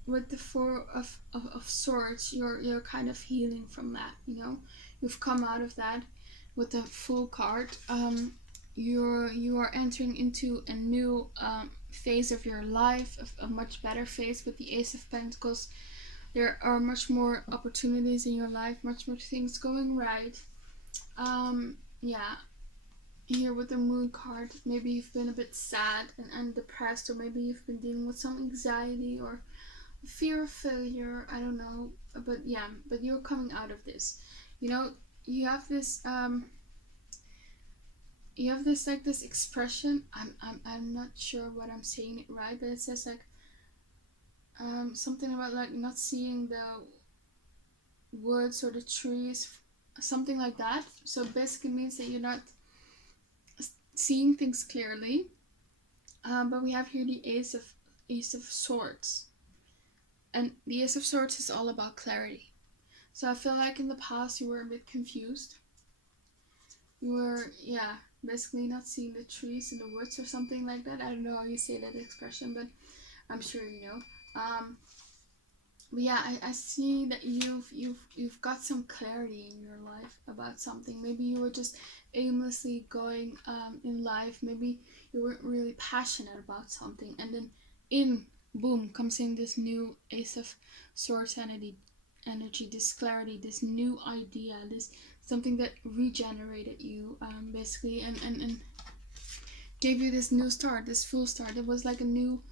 with the Four of Swords, you're kind of healing from that. You've come out of that with the Fool card. You are entering into a new phase of your life, a much better phase with the Ace of Pentacles. There are much more opportunities in your life, much more things going right. Yeah, here with the Moon card, maybe you've been a bit sad and depressed, or maybe you've been dealing with some anxiety or fear of failure, I don't know, but yeah, but you're coming out of this. You have this like this expression. I'm not sure what I'm saying it right, but it says like something about like not seeing the woods or the trees, something like that. So basically means that you're not seeing things clearly. But we have here the Ace of Swords, and the Ace of Swords is all about clarity. So I feel like in the past you were a bit confused. You were, basically not seeing the trees in the woods or something like that. I don't know how you say that expression, but I'm sure you know. But yeah, I see that you've got some clarity in your life about something. Maybe you were just aimlessly going in life. Maybe you weren't really passionate about something, and then boom comes in this new Ace of Swords energy, this clarity, this new idea, this something that regenerated you, basically, and gave you this new start, this full start. It was like a new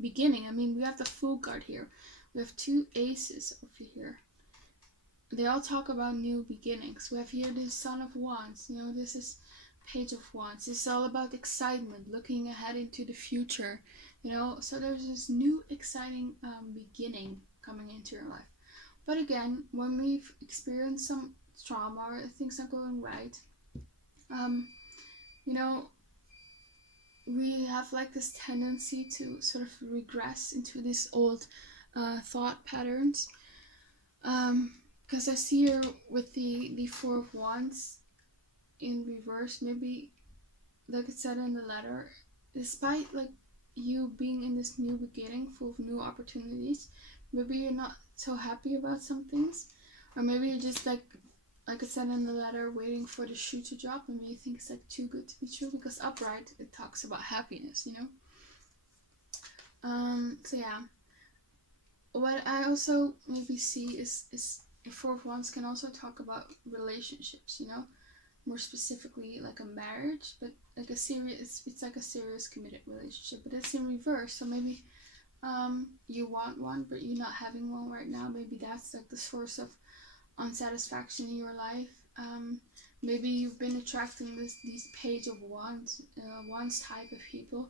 beginning. I mean, we have the Fool card here. We have two aces over here. They all talk about new beginnings. We have here the Son of Wands. This is Page of Wands. This is all about excitement, looking ahead into the future. So there's this new exciting beginning coming into your life. But again, when we've experienced some trauma or things not going right, we have like this tendency to sort of regress into these old thought patterns. Because I see here with the Four of Wands in reverse, maybe like it said in the letter, despite like you being in this new beginning full of new opportunities, maybe you're not so happy about some things, or maybe you're just like it said in the letter, waiting for the shoe to drop. Maybe you think it's like too good to be true, because upright it talks about happiness. So yeah, what I also maybe see is the Four of Wands can also talk about relationships. More specifically like a marriage, but like it's like a serious committed relationship, but it's in reverse. So maybe you want one, but you're not having one right now. Maybe that's like the source of unsatisfaction in your life. Maybe you've been attracting these Page of Wands, Wands type of people,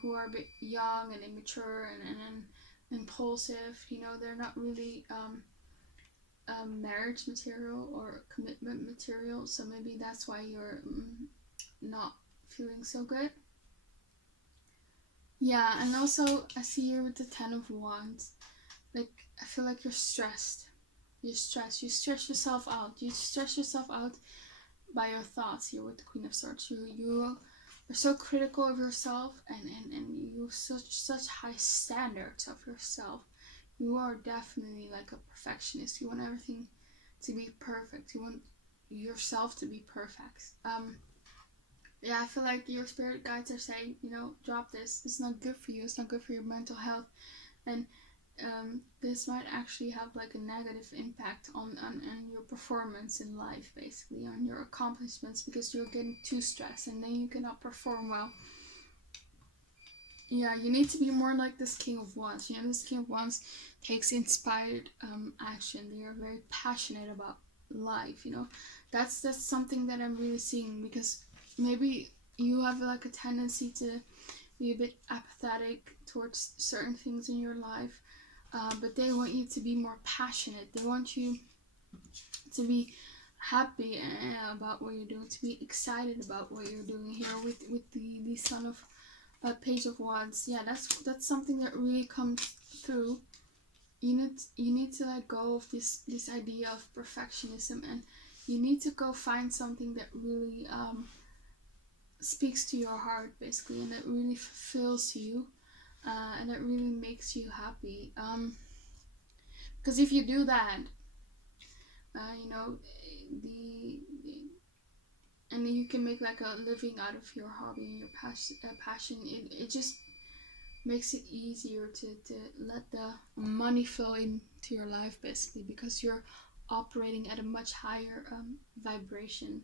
who are a bit young and immature and impulsive. They're not really marriage material or commitment material. So maybe that's why you're not feeling so good. Yeah, and also I see here with the Ten of Wands, like I feel like you're stressed. You stress yourself out. You stress yourself out by your thoughts here with the Queen of Swords. You are so critical of yourself, and you have such high standards of yourself. You are definitely like a perfectionist. You want everything to be perfect. You want yourself to be perfect. Yeah, I feel like your spirit guides are saying, drop this. It's not good for you. It's not good for your mental health. And this might actually have like a negative impact on your performance in life, basically on your accomplishments, because you're getting too stressed and then you cannot perform well. Yeah, you need to be more like this King of Wands. You know, this King of Wands takes inspired action. They are very passionate about life. You know, that's something that I'm really seeing, because maybe you have like a tendency to be a bit apathetic towards certain things in your life, but they want you to be more passionate. They want you to be happy about what you're doing, to be excited about what you're doing here with the Son of Page of Wands. Yeah, that's something that really comes through. You need to let go of this idea of perfectionism, and you need to go find something that really speaks to your heart, basically, and that really fulfills you, and that really makes you happy. Because if you do that, you know, the and then you can make like a living out of your hobby and your passion. It just makes it easier to let the money flow into your life, basically, because you're operating at a much higher vibration,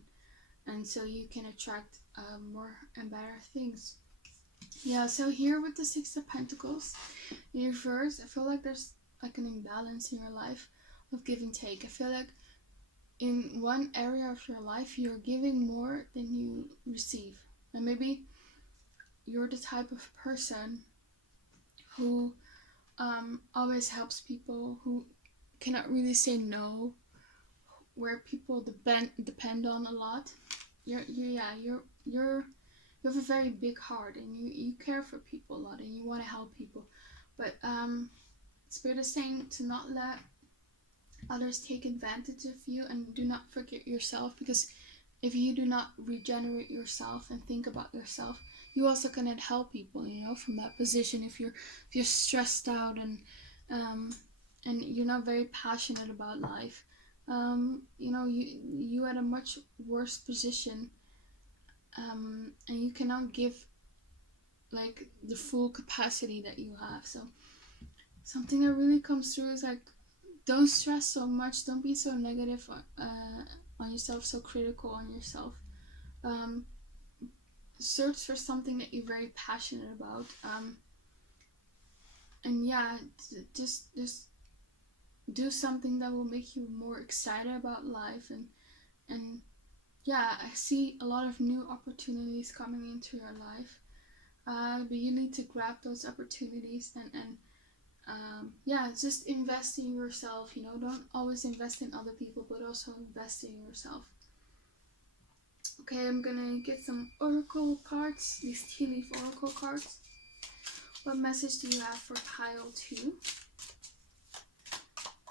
and so you can attract more and better things. Yeah, so here with the Six of Pentacles in reverse, I feel like there's like an imbalance in your life of give and take. I feel like in one area of your life you're giving more than you receive, and maybe you're the type of person who always helps people, who cannot really say no, where people depend on a lot. You have a very big heart, and you care for people a lot, and you want to help people, but Spirit is saying to not let others take advantage of you, and do not forget yourself, because if you do not regenerate yourself and think about yourself, you also cannot help people, you know, from that position. If you're stressed out and you're not very passionate about life, you know, you at a much worse position, and you cannot give like the full capacity that you have. So something that really comes through is like, don't stress so much, don't be so negative on yourself, so critical on yourself. um, Search for something that you're very passionate about, and yeah, just do something that will make you more excited about life, and yeah, I see a lot of new opportunities coming into your life, but you need to grab those opportunities, and yeah, just invest in yourself. You know, don't always invest in other people, but also invest in yourself. Okay, I'm gonna get some oracle cards, these tea leaf oracle cards. What message do you have for pile 2?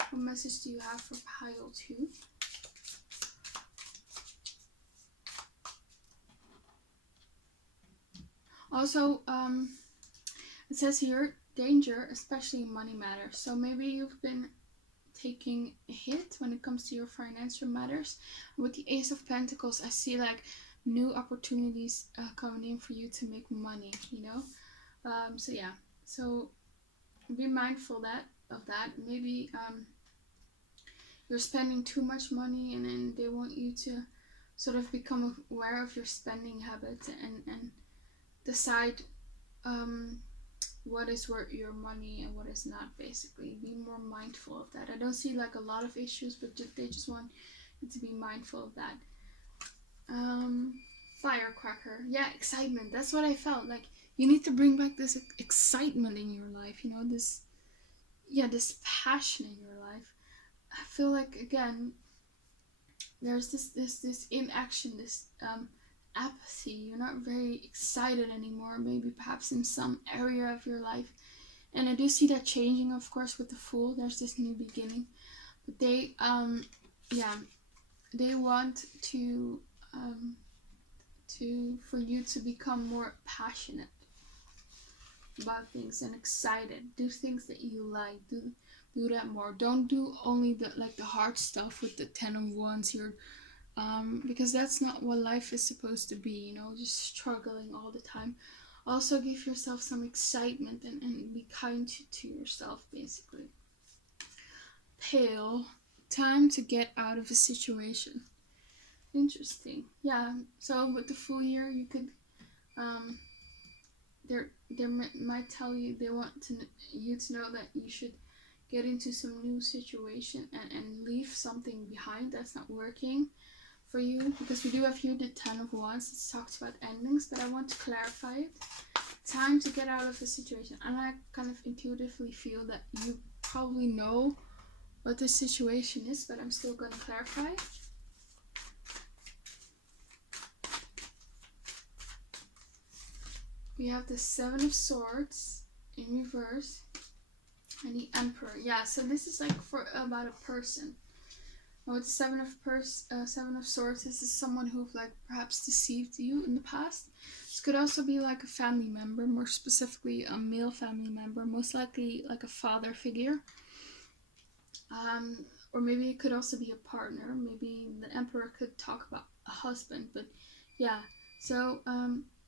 What message do you have for pile 2? Also, it says here, danger, especially in money matters. So maybe you've been taking a hit when it comes to your financial matters. With the Ace of Pentacles, I see like new opportunities coming in for you to make money, you know. So yeah, so be mindful of that. Maybe you're spending too much money, and then they want you to sort of become aware of your spending habits, and decide what is worth your money and what is not, basically. Be more mindful of that. I don't see like a lot of issues, but they just want you to be mindful of that. Firecracker. Yeah, excitement. That's what I felt. Like, you need to bring back this excitement in your life, you know, this passion in your life. I feel like, again, there's this inaction, this apathy. You're not very excited anymore, maybe perhaps in some area of your life. And I do see that changing, of course, with the Fool. There's this new beginning, but they want to for you to become more passionate about things and excited. Do things that you like. Do that more. Don't do only the hard stuff with the 10 of Wands here, because that's not what life is supposed to be. You know, just struggling all the time. Also give yourself some excitement and be kind to yourself, basically. Pale. Time to get out of a situation. Interesting. Yeah, so with the full year, you could they might tell you they want you to know that you should get into some new situation and leave something behind that's not working for you, because we do have here the 10 of Wands. It talks about endings, but I want to clarify it. Time to get out of a situation. And I kind of intuitively feel that you probably know what the situation is, but I'm still going to clarify. We have the 7 of Swords in reverse and the Emperor. Yeah, so this is like about a person. And with the 7 of Swords, this is someone who like perhaps deceived you in the past. This could also be like a family member, more specifically a male family member, most likely like a father figure. Or maybe it could also be a partner. Maybe the Emperor could talk about a husband, but yeah. So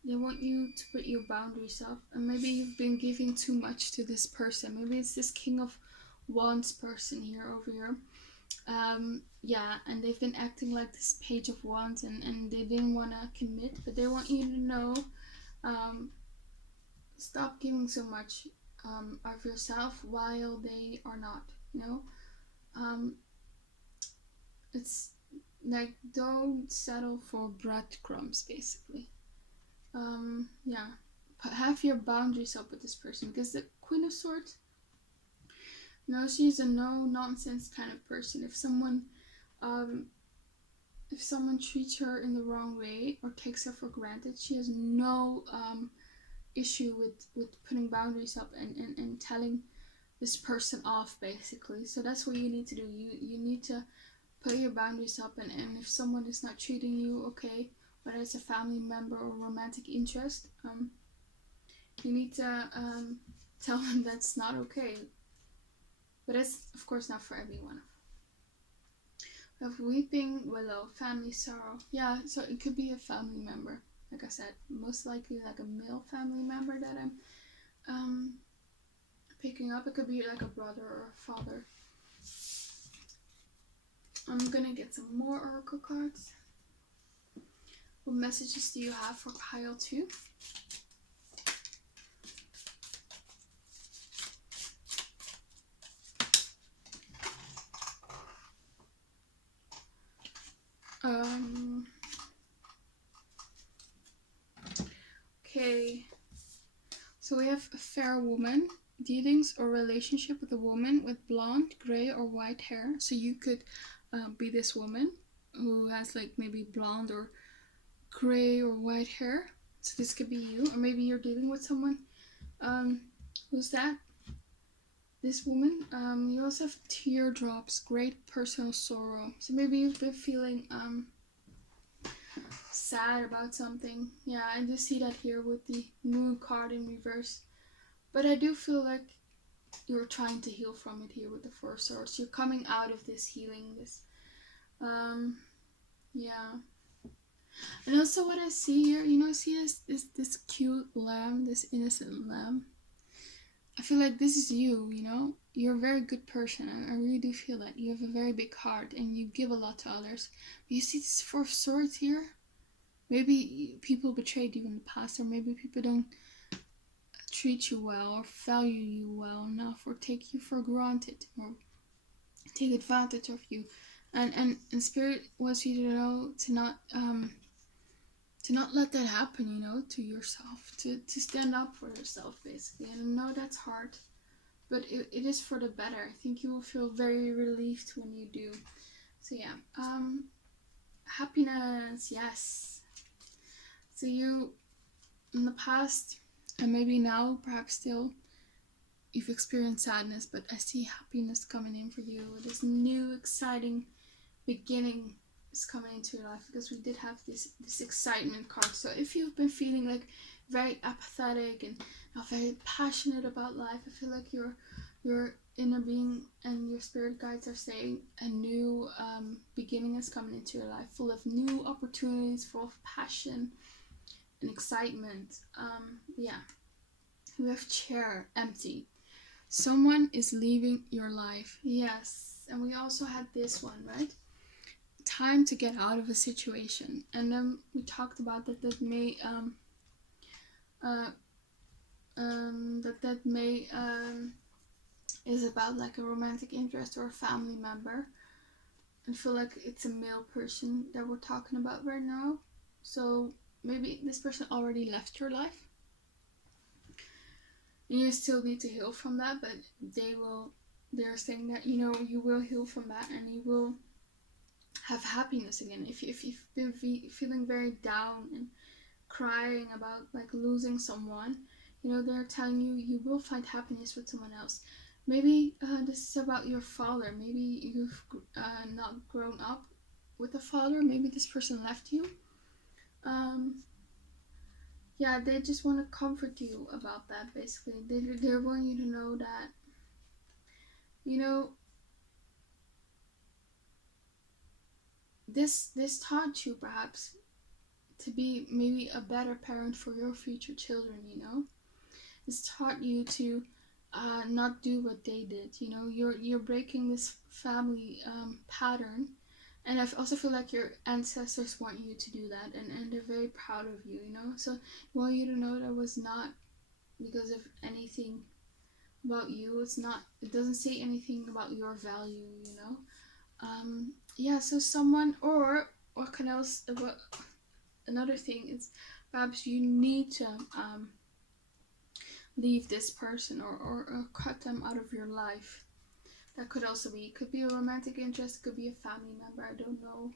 they want you to put your boundaries up, and maybe you've been giving too much to this person. Maybe it's this King of Wands person here over here. Yeah, and they've been acting like this Page of Wands, and they didn't want to commit, but they want you to know, stop giving so much of yourself while they are not, you know. It's like, don't settle for breadcrumbs, basically. Yeah, have your boundaries up with this person, because the Queen of Swords, no, she's a no nonsense kind of person. If someone treats her in the wrong way or takes her for granted, she has no issue with putting boundaries up and telling this person off, basically. So that's what you need to do. You need to put your boundaries up, and if someone is not treating you okay, whether it's a family member or romantic interest, you need to tell them that's not okay. But it's of course not for everyone. We have Weeping Willow, family sorrow. Yeah, so it could be a family member. Like I said, most likely like a male family member that I'm picking up. It could be like a brother or a father. I'm gonna get some more oracle cards. What messages do you have for pile 2? Okay. So we have a fair woman, dealings or relationship with a woman with blonde, gray, or white hair. So you could be this woman who has like maybe blonde or gray or white hair. So this could be you, or maybe you're dealing with someone. Who's that? This woman. You also have teardrops, great personal sorrow. So maybe you've been feeling sad about something. Yeah, I do see that here with the Moon card in reverse. But I do feel like you're trying to heal from it here with the 4 swords. You're coming out of this healing. This, yeah. And also what I see here, you know, see this cute lamb, this innocent lamb. I feel like this is you, you know. You're a very good person. I really do feel that. You have a very big heart and you give a lot to others. But you see this 4 swords here? Maybe people betrayed you in the past, or maybe people don't treat you well or value you well enough, or take you for granted, or take advantage of you. And Spirit wants you to know to not let that happen, you know, to yourself, to stand up for yourself, basically. And I know that's hard, but it is for the better. I think you will feel very relieved when you do. So yeah, happiness, yes. So you, in the past, and maybe now, perhaps still, you've experienced sadness, but I see happiness coming in for you. This new, exciting beginning is coming into your life, because we did have this excitement card. So if you've been feeling like very apathetic and not very passionate about life, I feel like your inner being and your spirit guides are saying a new beginning is coming into your life, full of new opportunities, full of passion. and excitement. Yeah, we have chair empty. Someone is leaving your life. Yes, and we also had this one, right? Time to get out of a situation. And then we talked about that may uh, that may is about like a romantic interest or a family member. I feel like it's a male person that we're talking about right now. So maybe this person already left your life. And you still need to heal from that, but they're saying that, you know, you will heal from that and you will have happiness again. If you've been feeling very down and crying about like losing someone, you know, they're telling you you will find happiness with someone else. Maybe this is about your father. Maybe you've not grown up with a father. Maybe this person left you. Yeah, they just want to comfort you about that. Basically, they want you to know that, you know, this taught you perhaps to be maybe a better parent for your future children. You know, it's taught you to not do what they did. You know, you're breaking this family pattern, and I also feel like your ancestors want you to do that, and they're very proud of you. You know, so I want you to know that was not because of anything about you. It doesn't say anything about your value. You know. Yeah. So someone or can else. Another thing is perhaps you need to leave this person or cut them out of your life. That could also be, could be a romantic interest, could be a family member, I don't know.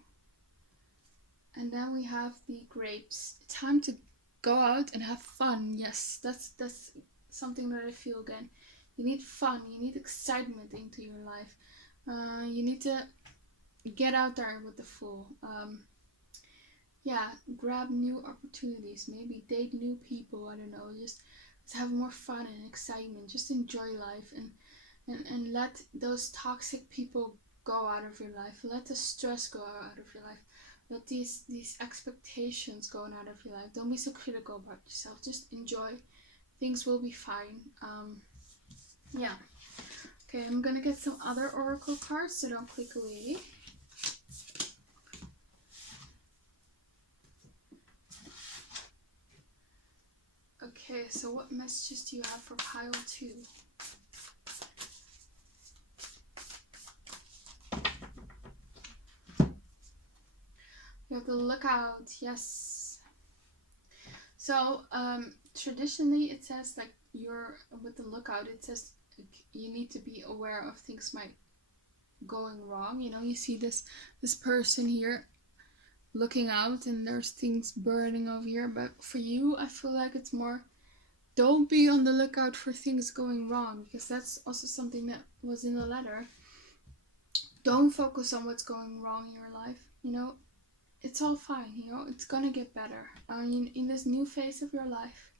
And then we have the grapes. Time to go out and have fun. Yes, that's something that I feel again. You need fun, you need excitement into your life. You need to get out there with the full. Yeah, grab new opportunities, maybe date new people, I don't know, just have more fun and excitement, just enjoy life and let those toxic people go out of your life, let the stress go out of your life, let these expectations go out of your life. Don't be so critical about yourself, just enjoy, things will be fine. Yeah, okay, I'm gonna get some other oracle cards, so don't click away. Okay, so what messages do you have for pile 2? You have the lookout, yes. So traditionally it says like you're with the lookout, it says you need to be aware of things might going wrong. You know, you see this person here looking out and there's things burning over here, but for you I feel like it's more, don't be on the lookout for things going wrong, because that's also something that was in the letter. Don't focus on what's going wrong in your life. You know, it's all fine. You know, it's gonna get better. In this new phase of your life,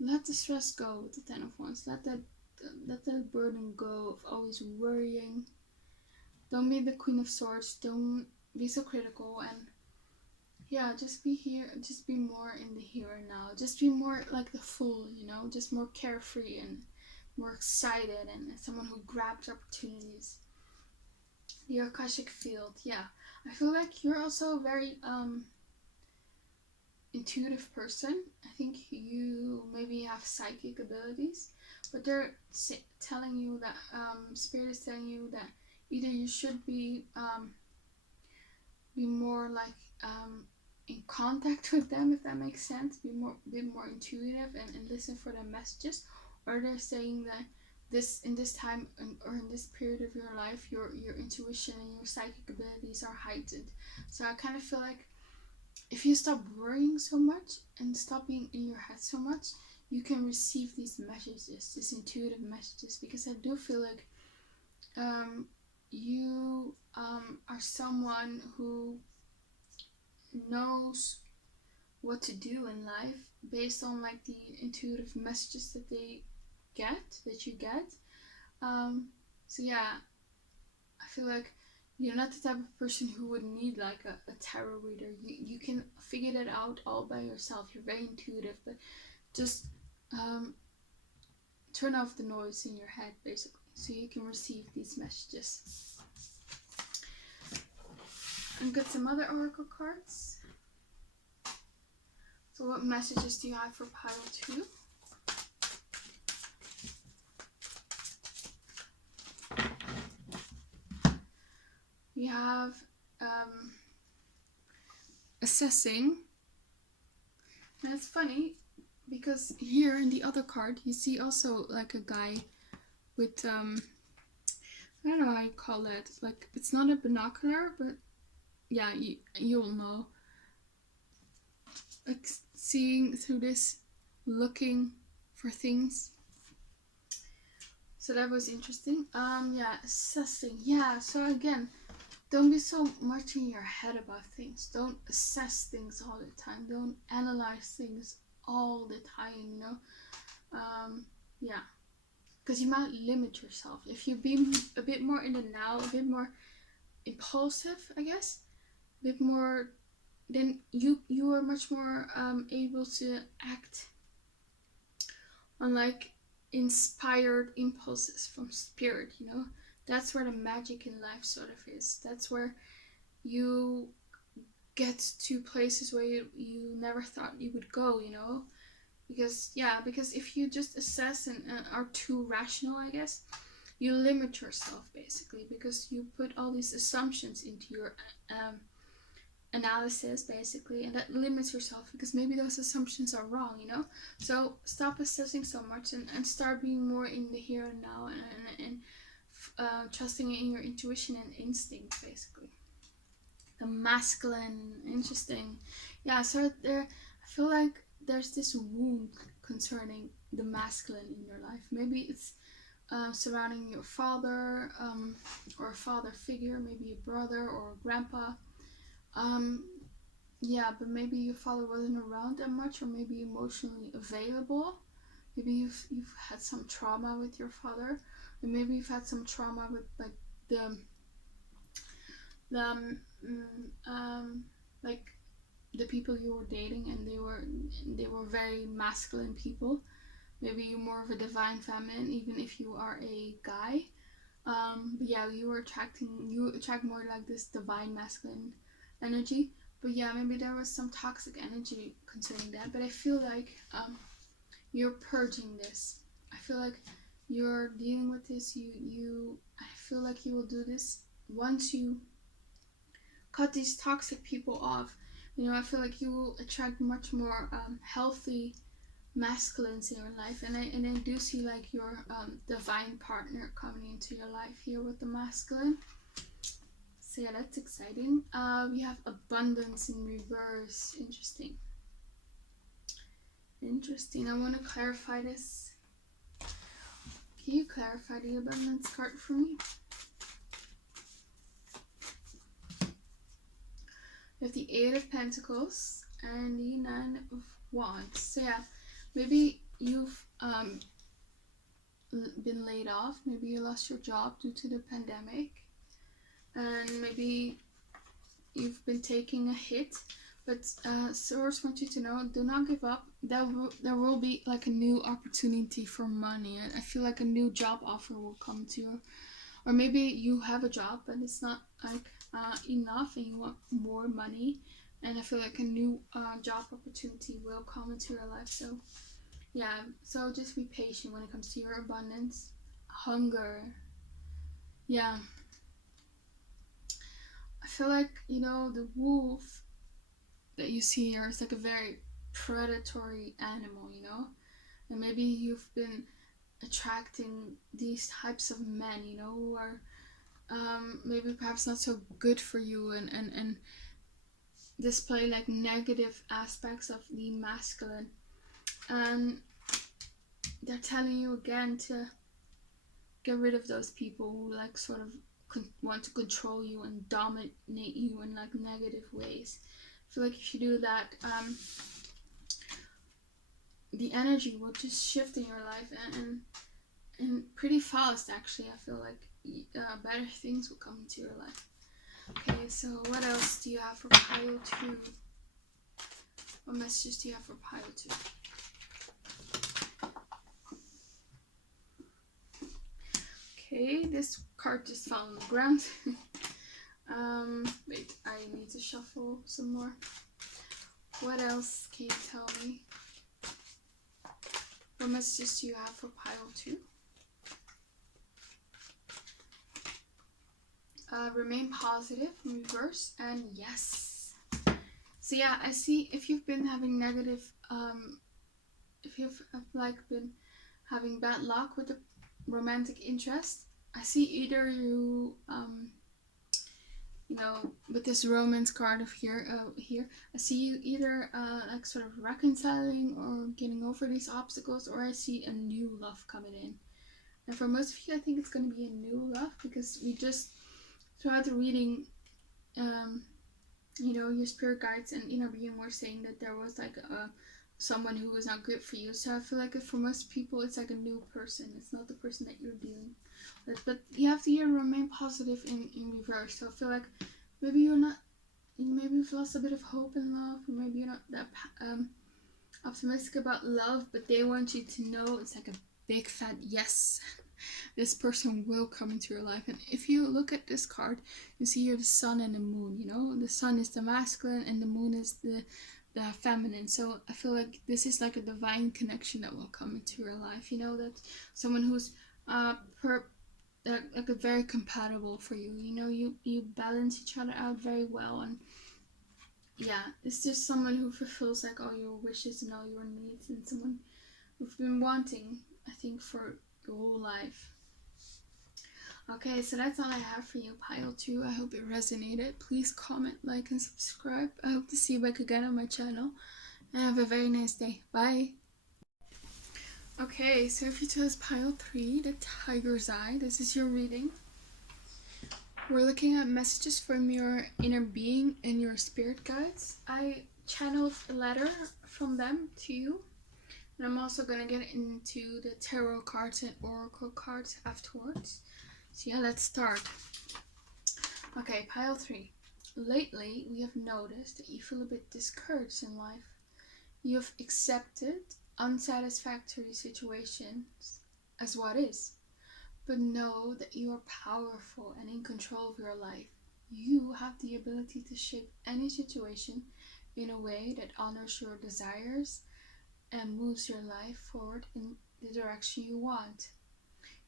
let the stress go with the Ten of Wands. Let that burden go of always worrying. Don't be the Queen of Swords. Don't be so critical, and yeah, just be here. Just be more in the here and now. Just be more like the fool. You know, just more carefree and more excited, and someone who grabs opportunities. The Akashic field, yeah. I feel like you're also a very intuitive person. I think you maybe have psychic abilities, but they're telling you that Spirit is telling you that either you should be more like in contact with them, if that makes sense, be more intuitive and listen for their messages, or they're saying that in this time or in this period of your life, your intuition and your psychic abilities are heightened. So I kind of feel like if you stop worrying so much and stop being in your head so much, you can receive these messages, these intuitive messages, because I do feel like you are someone who knows what to do in life based on like the intuitive messages that you get. So yeah, I feel like you're not the type of person who would need like a tarot reader. You can figure that out all by yourself. You're very intuitive, but just turn off the noise in your head, basically, so you can receive these messages. And get some other oracle cards. So what messages do you have for pile 2? We have assessing. And it's funny because here in the other card you see also like a guy with I don't know how you call it. Like, it's not a binocular, but yeah, you'll know. Like seeing through this, looking for things. So that was interesting. Yeah, assessing. Yeah, so again, don't be so much in your head about things. Don't assess things all the time. Don't analyze things all the time, you know. Yeah, because you might limit yourself. If you be a bit more in the now, a bit more impulsive, I guess, a bit more, then you are much more able to act on like inspired impulses from spirit, you know. That's where the magic in life sort of is. That's where you get to places where you never thought you would go, you know. Because if you just assess and are too rational, I guess, you limit yourself basically, because you put all these assumptions into your analysis basically, and that limits yourself because maybe those assumptions are wrong, you know. So stop assessing so much and start being more in the here and now, and trusting in your intuition and instinct basically. The masculine, interesting. Yeah, so there, I feel like there's this wound concerning the masculine in your life. Maybe it's surrounding your father, or a father figure, maybe a brother or a grandpa. Yeah, but maybe your father wasn't around that much, or maybe emotionally available. Maybe you've had some trauma with your father, and maybe you've had some trauma with like the like the people you were dating, and they were very masculine people. Maybe you're more of a divine feminine, even if you are a guy. But yeah, you attract more like this divine masculine energy. But yeah, maybe there was some toxic energy concerning that. But I feel like you're purging this. I feel like you're dealing with this. I feel like you will do this once you cut these toxic people off. You know, I feel like you will attract much more healthy masculines in your life, and I do see like your divine partner coming into your life here with the masculine. So yeah, that's exciting. We have abundance in reverse. Interesting. I want to clarify this. Can you clarify the abundance card for me? We have the 8 of Pentacles and the 9 of Wands. So yeah, maybe you've been laid off. Maybe you lost your job due to the pandemic, and maybe you've been taking a hit. But Source wants you to know, do not give up. There will be like a new opportunity for money. I feel like a new job offer will come to you. Or maybe you have a job, but it's not like enough and you want more money. And I feel like a new job opportunity will come into your life. So yeah, so just be patient when it comes to your abundance. Hunger. Yeah. I feel like, you know, the wolf that you see here is like a very predatory animal, you know? And maybe you've been attracting these types of men, you know, who are maybe perhaps not so good for you, and display like negative aspects of the masculine. And they're telling you again to get rid of those people who like sort of want to control you and dominate you in like negative ways. I feel like if you do that, the energy will just shift in your life, and pretty fast actually. I feel like better things will come into your life. Okay, so what else do you have for pile 2? What messages do you have for pile 2? Okay, this card just fell on the ground. Wait, I need to shuffle some more. What else can you tell me? What messages do you have for pile 2? Remain positive in reverse, and yes. So yeah, I see if you've been having negative, if you've like been having bad luck with the romantic interest, I see either you, you know, with this romance card of here, I see you either like sort of reconciling or getting over these obstacles, or I see a new love coming in. And for most of you, I think it's going to be a new love, because we just throughout the reading, you know, your spirit guides and inner being were saying that there was like someone who was not good for you. So I feel like for most people, it's like a new person. It's not the person that you're dealing with. But you have to remain positive in reverse. So I feel like maybe you're not, maybe you've lost a bit of hope in love, or maybe you're not that optimistic about love, but they want you to know it's like a big fat yes. This person will come into your life. And if you look at this card, you see here the sun and the moon. You know, the sun is the masculine and the moon is the feminine. So I feel like this is like a divine connection that will come into your life. You know, that someone who's like very compatible for you. You know, you balance each other out very well, and yeah, it's just someone who fulfills like all your wishes and all your needs, and someone who've been wanting, I think, for your whole life. Okay, so that's all I have for you, pile 2. I hope it resonated. Please comment, like, and subscribe. I hope to see you back again on my channel. And have a very nice day. Bye. Okay, so if you chose pile 3, the Tiger's Eye, this is your reading. We're looking at messages from your inner being and your spirit guides. I channeled a letter from them to you. And I'm also going to get into the tarot cards and oracle cards afterwards. So yeah, let's start. Okay, pile 3. Lately, we have noticed that you feel a bit discouraged in life. You have accepted unsatisfactory situations as what is. But know that you are powerful and in control of your life. You have the ability to shape any situation in a way that honors your desires and moves your life forward in the direction you want.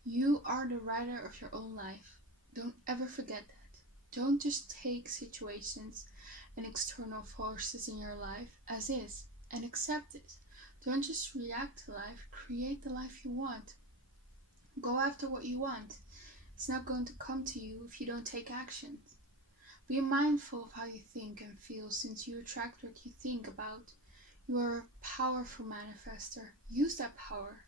You are the writer of your own life. Don't ever forget that. Don't just take situations and external forces in your life as is and accept it. Don't just react to life. Create the life you want. Go after what you want. It's not going to come to you if you don't take action. Be mindful of how you think and feel, since you attract what you think about. You are a powerful manifester. Use that power.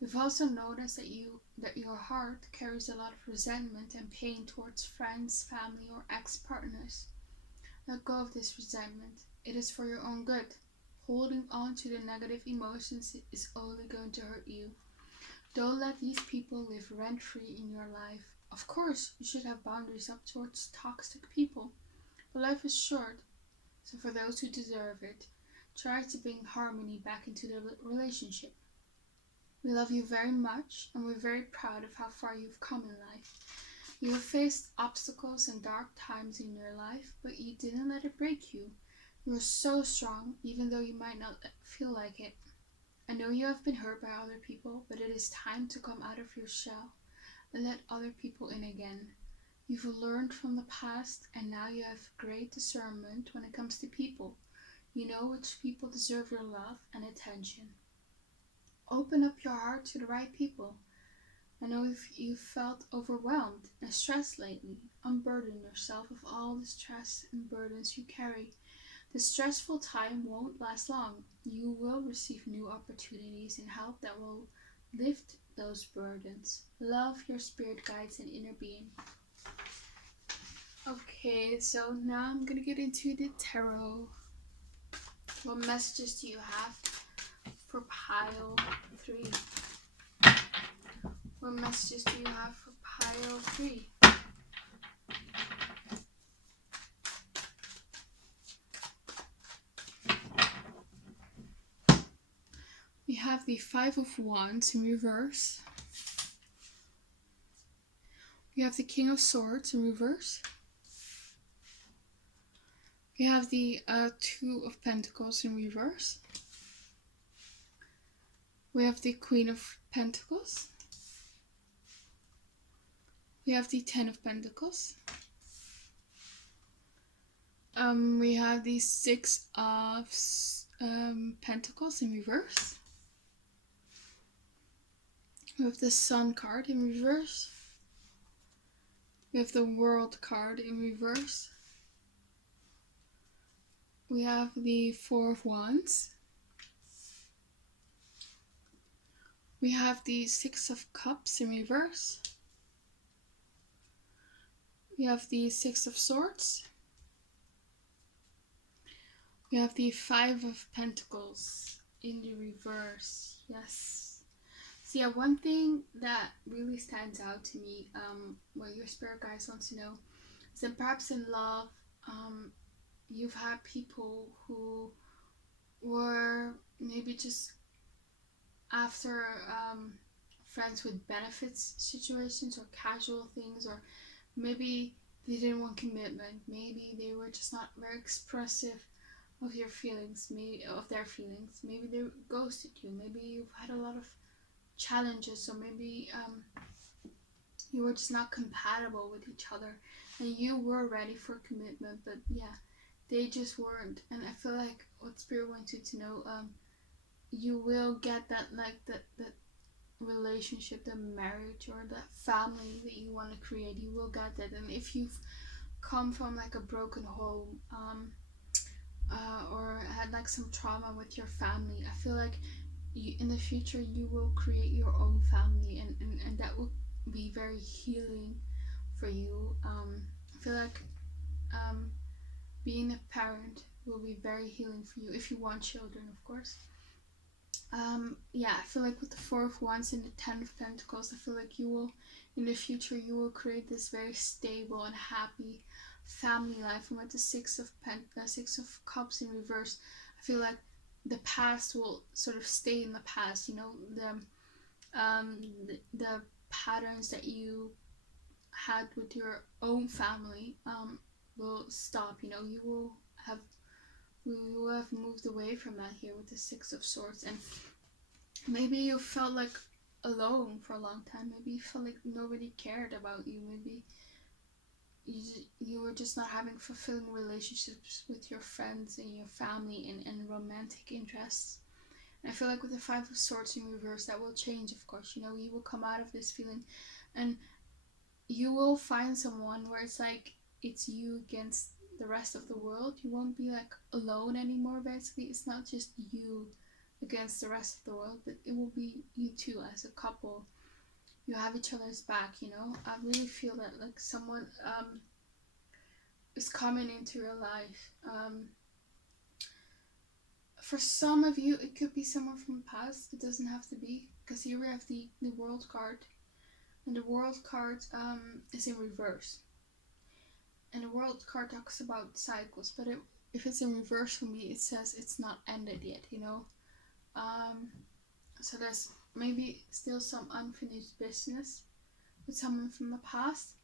We've also noticed that your heart carries a lot of resentment and pain towards friends, family, or ex-partners. Let go of this resentment. It is for your own good. Holding on to the negative emotions is only going to hurt you. Don't let these people live rent-free in your life. Of course, you should have boundaries up towards toxic people, but life is short. So for those who deserve it, try to bring harmony back into the relationship. We love you very much, and we're very proud of how far you've come in life. You have faced obstacles and dark times in your life, but you didn't let it break you. You are so strong, even though you might not feel like it. I know you have been hurt by other people, but it is time to come out of your shell and let other people in again. You've learned from the past, and now you have great discernment when it comes to people. You know which people deserve your love and attention. Open up your heart to the right people. I know if you've felt overwhelmed and stressed lately, unburden yourself of all the stress and burdens you carry. The stressful time won't last long. You will receive new opportunities and help that will lift those burdens. Love your spirit guides and inner being. Okay, so now I'm going to get into the tarot. What messages do you have for pile 3? What messages do you have for pile 3? the Five of Wands in reverse. We have the King of Swords in reverse. We have the Two of Pentacles in reverse. We have the Queen of Pentacles. We have the Ten of Pentacles. We have the Six of Pentacles in reverse. We have the Sun card in reverse. We have the World card in reverse. We have the Four of Wands. We have the Six of Cups in reverse. We have the Six of Swords. We have the Five of Pentacles in the reverse. Yes. So yeah, one thing that really stands out to me, what your spirit guides want to know, is that perhaps in love, you've had people who were maybe just after friends with benefits situations or casual things, or maybe they didn't want commitment, maybe they were just not very expressive of your feelings, maybe of their feelings, maybe they ghosted you, maybe you've had a lot of challenges, or maybe you were just not compatible with each other and you were ready for commitment, but yeah, they just weren't. And I feel like what Spirit wants you to know, you will get that, like that relationship, the marriage or the family that you want to create, you will get that. And if you've come from like a broken home, or had like some trauma with your family, I feel like you, in the future, you will create your own family, and that will be very healing for you. I feel like being a parent will be very healing for you if you want children, of course. Yeah, I feel like with the Four of Wands and the Ten of Pentacles, I feel like you will, in the future, you will create this very stable and happy family life. And with the Six of Cups in reverse, I feel like the past will sort of stay in the past. You know, the patterns that you had with your own family will stop. You know, you will have moved away from that here with the Six of Swords. And maybe you felt like alone for a long time. Maybe you felt like nobody cared about you. Maybe you were just not having fulfilling relationships with your friends and your family and romantic interests. And I feel like with the Five of Swords in reverse, that will change, of course. You know, you will come out of this feeling and you will find someone where it's like it's you against the rest of the world. You won't be like alone anymore, basically. It's not just you against the rest of the world, but it will be you two as a couple. You have each other's back, you know. I really feel that like someone is coming into your life. For some of you, it could be someone from the past. It doesn't have to be, because here we have the World card, and the World card is in reverse. And the World card talks about cycles, but if it's in reverse for me, it says it's not ended yet, you know. So there's maybe still some unfinished business with someone from the past.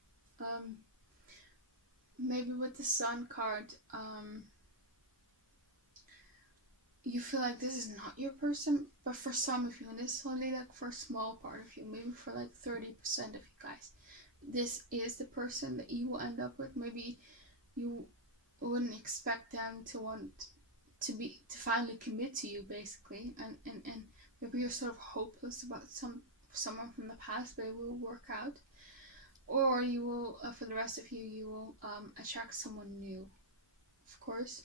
Maybe with the Sun card, you feel like this is not your person, but for some of you, and this is only like for a small part of you, maybe for like 30% of you guys, this is the person that you will end up with. Maybe you wouldn't expect them to want to finally commit to you, basically, and maybe you're sort of hopeless about someone from the past, but it will work out. Or you will, for the rest of you, you will attract someone new, of course.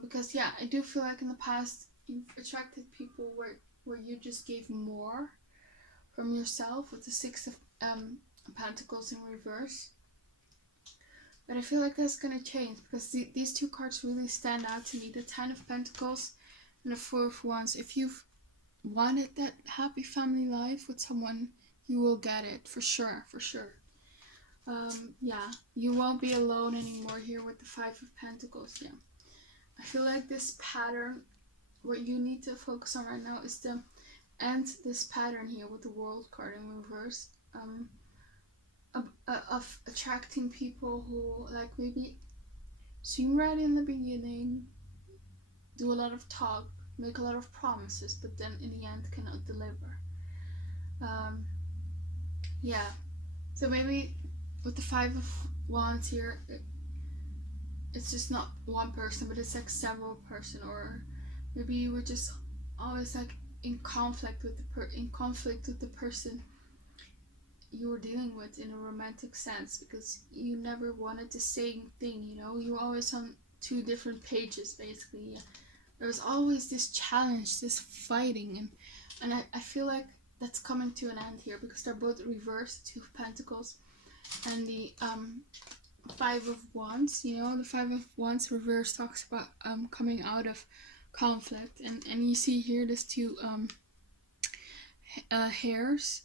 Because yeah, I do feel like in the past you've attracted people where you just gave more from yourself with the Six of Pentacles in reverse. But I feel like that's gonna change, because these two cards really stand out to me: the Ten of Pentacles and the Four of Wands. If you've wanted that happy family life with someone, you will get it for sure. Yeah, you won't be alone anymore here with the Five of Pentacles. Yeah, I feel like this pattern, what you need to focus on right now is end this pattern here with the World card in reverse, of attracting people who like maybe seem right in the beginning, do a lot of talk, make a lot of promises, but then in the end cannot deliver. Yeah, so maybe with the Five of Wands here, it's just not one person, but it's like several person, or maybe you were just always like in conflict with the person you were dealing with in a romantic sense, because you never wanted the same thing, you know, you were always on two different pages basically. There was always this challenge, this fighting, and I feel like that's coming to an end here, because they're both reversed, Two of Pentacles and the Five of Wands. You know, the Five of Wands reverse talks about coming out of conflict, and you see here this two hairs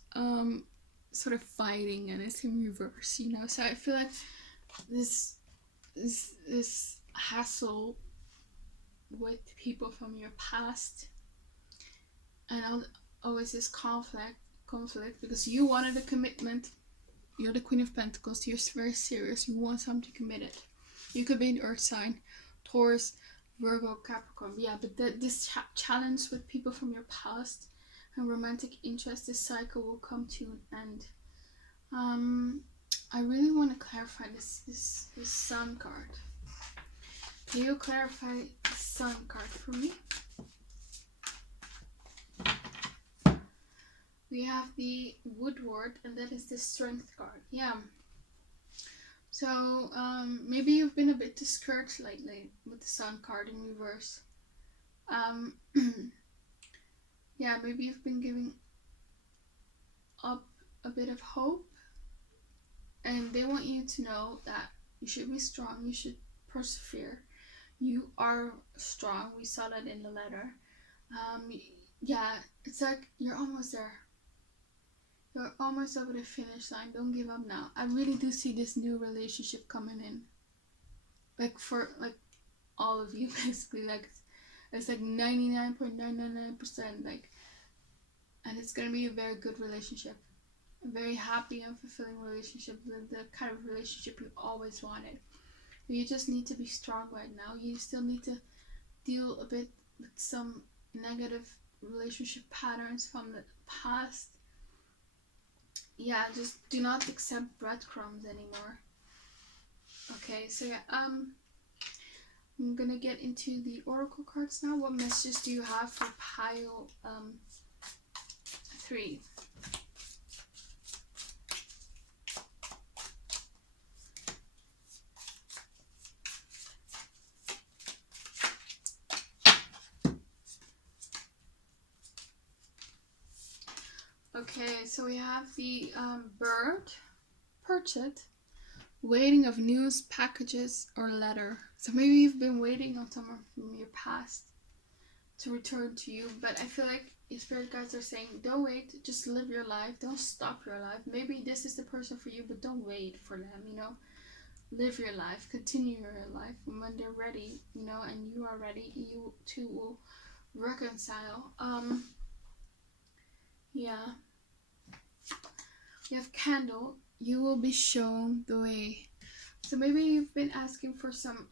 sort of fighting, and it's in reverse, you know. So I feel like this hassle with people from your past, and always this conflict, because you wanted a commitment. You're the Queen of Pentacles, you're very serious, you want something committed. You could be an earth sign, Taurus, Virgo, Capricorn, yeah, but this challenge with people from your past and romantic interest, this cycle will come to an end. I really want to clarify this Sun card. Can you clarify the Sun card for me? We have the Woodward, and that is the Strength card. Yeah. So maybe you've been a bit discouraged lately with the Sun card in reverse. Yeah, maybe you've been giving up a bit of hope, and they want you to know that you should be strong, you should persevere. You are strong. We saw that in the letter. Yeah, it's like you're almost there. You're almost over the finish line. Don't give up now. I really do see this new relationship coming in. Like for like all of you basically. Like it's like 99.999%, like, and it's gonna be a very good relationship. A very happy and fulfilling relationship. The kind of relationship you always wanted. You just need to be strong right now. You still need to deal a bit with some negative relationship patterns from the past. Yeah, just do not accept breadcrumbs anymore. Okay, so yeah, I'm gonna get into the oracle cards now. What messages do you have for pile 3? Okay, so we have the bird, Purchase, waiting of news, packages, or letter. So maybe you've been waiting on someone from your past to return to you, but I feel like your spirit guides are saying, don't wait, just live your life, don't stop your life. Maybe this is the person for you, but don't wait for them, you know. Live your life, continue your life, and when they're ready, you know, and you are ready, you two will reconcile. Yeah. You have Candle, you will be shown the way. So maybe you've been asking for some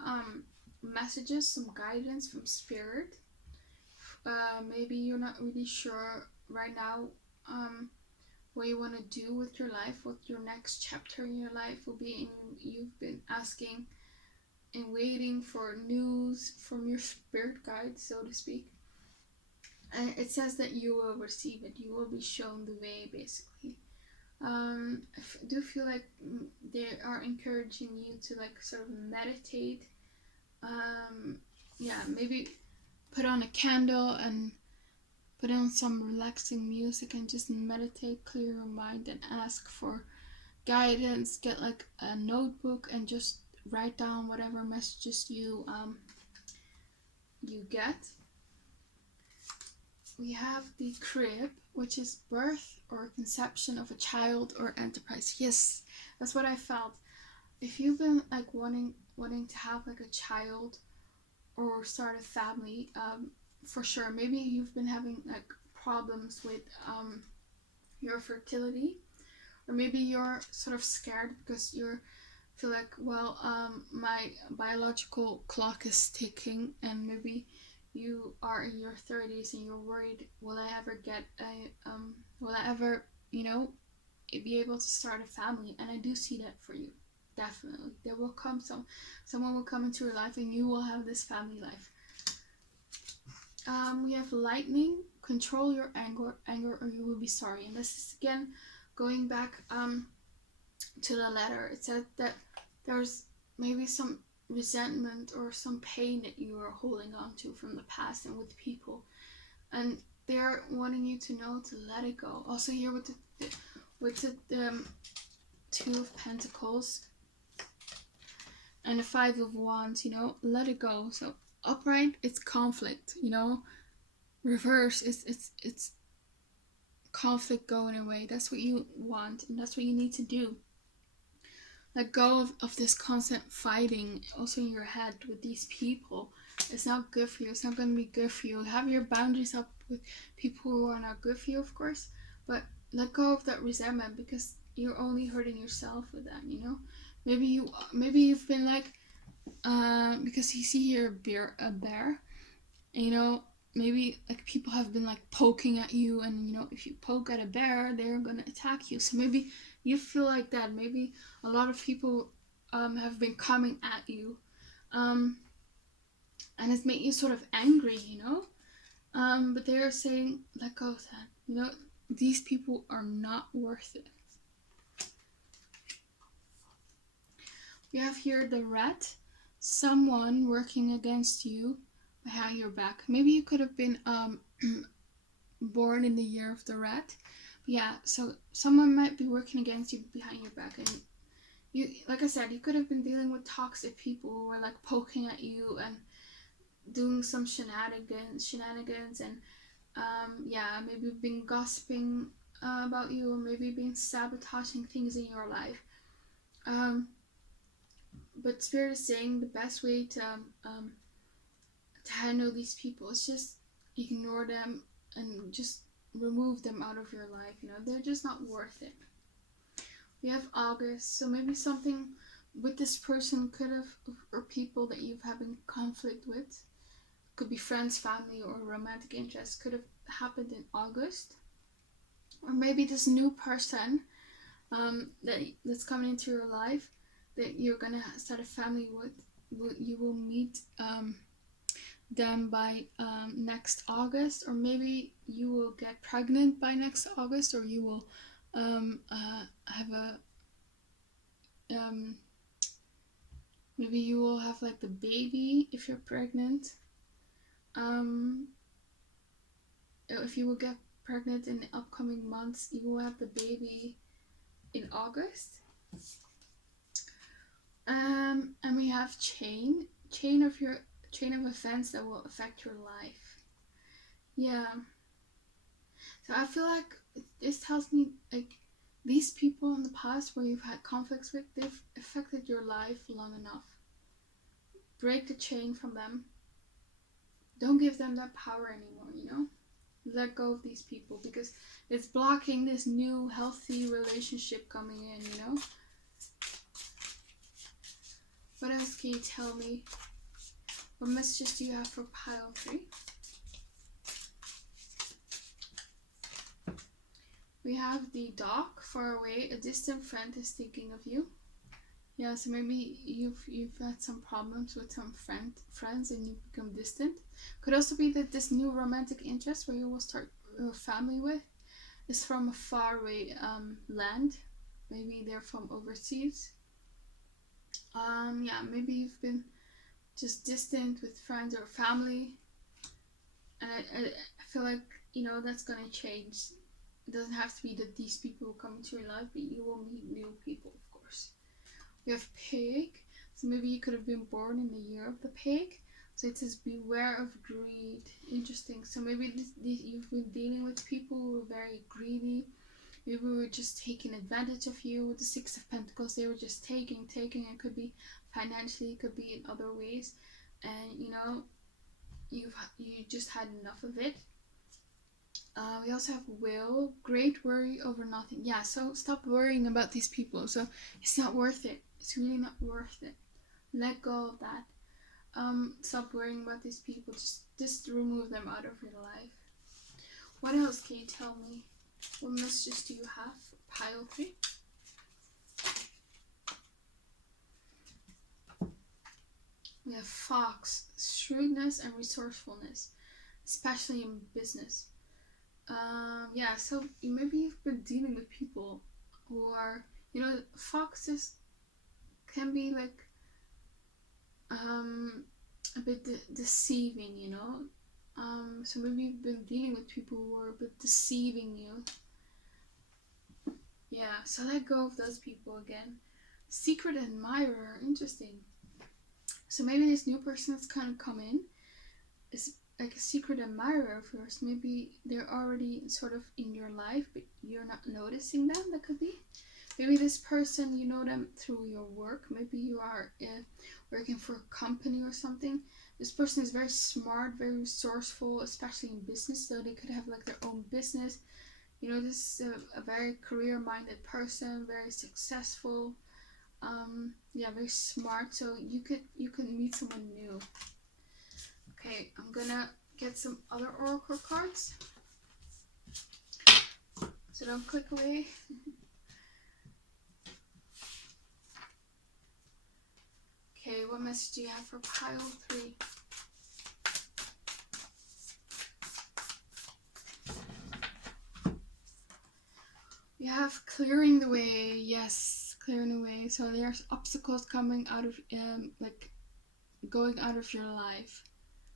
messages, some guidance from spirit. Maybe you're not really sure right now what you want to do with your life, what your next chapter in your life will be, and you've been asking and waiting for news from your spirit guide, so to speak. And it says that you will receive it, you will be shown the way, basically. I do feel like they are encouraging you to like sort of meditate. Yeah, maybe put on a candle and put on some relaxing music and just meditate, clear your mind, and ask for guidance. Get like a notebook and just write down whatever messages you get. We have the crib, which is birth or conception of a child or enterprise. Yes, that's what I felt. If you've been like wanting to have like a child or start a family, for sure. Maybe you've been having like problems with your fertility, or maybe you're sort of scared because you feel like, well, my biological clock is ticking, and maybe you are in your 30s and you're worried, will I ever get a will I ever, be able to start a family? And I do see that for you. Definitely there will come someone will come into your life and you will have this family life. We have lightning. Control your anger or you will be sorry. And this is again going back to the letter. It said that there's maybe some resentment or some pain that you are holding on to from the past and with people, and they're wanting you to know to let it go. Also here with the Two of Pentacles and the Five of Wands, let it go. So upright, it's conflict, reverse, it's conflict going away. That's what you want, and that's what you need to do. Let go of this constant fighting also in your head with these people. It's not good for you. It's not going to be good for you. Have your boundaries up with people who are not good for you, of course, but let go of that resentment, because you're only hurting yourself with that, Maybe you've been like, because you see here a bear, and, maybe like people have been like poking at you, and if you poke at a bear, they're gonna attack you. So maybe you feel like that. Maybe a lot of people have been coming at you, and it's made you sort of angry, but they're saying let go of that. These people are not worth it. We have here the rat, someone working against you behind your back. Maybe you could have been born in the year of the rat. Yeah, so someone might be working against you behind your back, and you, like I said, you could have been dealing with toxic people who were like poking at you and doing some shenanigans, and maybe been gossiping about you, or maybe been sabotaging things in your life. But Spirit is saying the best way to handle these people is just ignore them and just remove them out of your life. They're just not worth it. We have August, so maybe something with this person could have, or people that you've had in conflict with, could be friends, family, or romantic interest, could have happened in August. Or maybe this new person that's coming into your life that you're gonna start a family with, you will meet them by next August, or maybe you will get pregnant by next August, or you will have a maybe you will have like the baby if you're pregnant. If you will get pregnant in the upcoming months, you will have the baby in August. And we have chain of events that will affect your life. Yeah. So I feel like this tells me like these people in the past where you've had conflicts with, they've affected your life long enough. Break the chain from them. Don't give them that power anymore, Let go of these people, because it's blocking this new healthy relationship coming in, What else can you tell me? What messages do you have for pile 3? We have the dog, far away, a distant friend is thinking of you. Yeah, so maybe you've had some problems with some friends and you've become distant. Could also be that this new romantic interest where you will start a family with is from a faraway land. Maybe they're from overseas. Maybe you've been just distant with friends or family, and I feel like that's gonna change. It doesn't have to be that these people will come into your life, but you will meet new people, of course. We have pig, so maybe you could have been born in the year of the pig. So it says beware of greed. Interesting. So maybe you've been dealing with people who are very greedy. Maybe we were just taking advantage of you with the Six of Pentacles. They were just taking. It could be financially, it could be in other ways, and you just had enough of it. We also have will, great worry over nothing. Yeah, so stop worrying about these people. So it's not worth it. It's really not worth it. Let go of that. Stop worrying about these people. Just remove them out of your life. What else can you tell me? What messages do you have for pile 3? We have fox, shrewdness and resourcefulness, especially in business. Yeah, so maybe you've been dealing with people who are, foxes can be like a bit deceiving, so maybe you've been dealing with people who are a bit deceiving you. Yeah, so let go of those people again. Secret admirer, interesting. So maybe this new person that's kind of come in is like a secret admirer of yours. Maybe they're already sort of in your life, but you're not noticing them. That could be. Maybe this person, you know them through your work. Maybe you are working for a company or something. This person is very smart, very resourceful, especially in business. So they could have like their own business. This is a very career-minded person, very successful. Yeah, very smart. So you could meet someone new. Okay, I'm gonna get some other oracle cards. So don't click away. Okay, what message do you have for pile 3? We have clearing the way. Yes, clearing the way. So there's obstacles coming out of, like, going out of your life.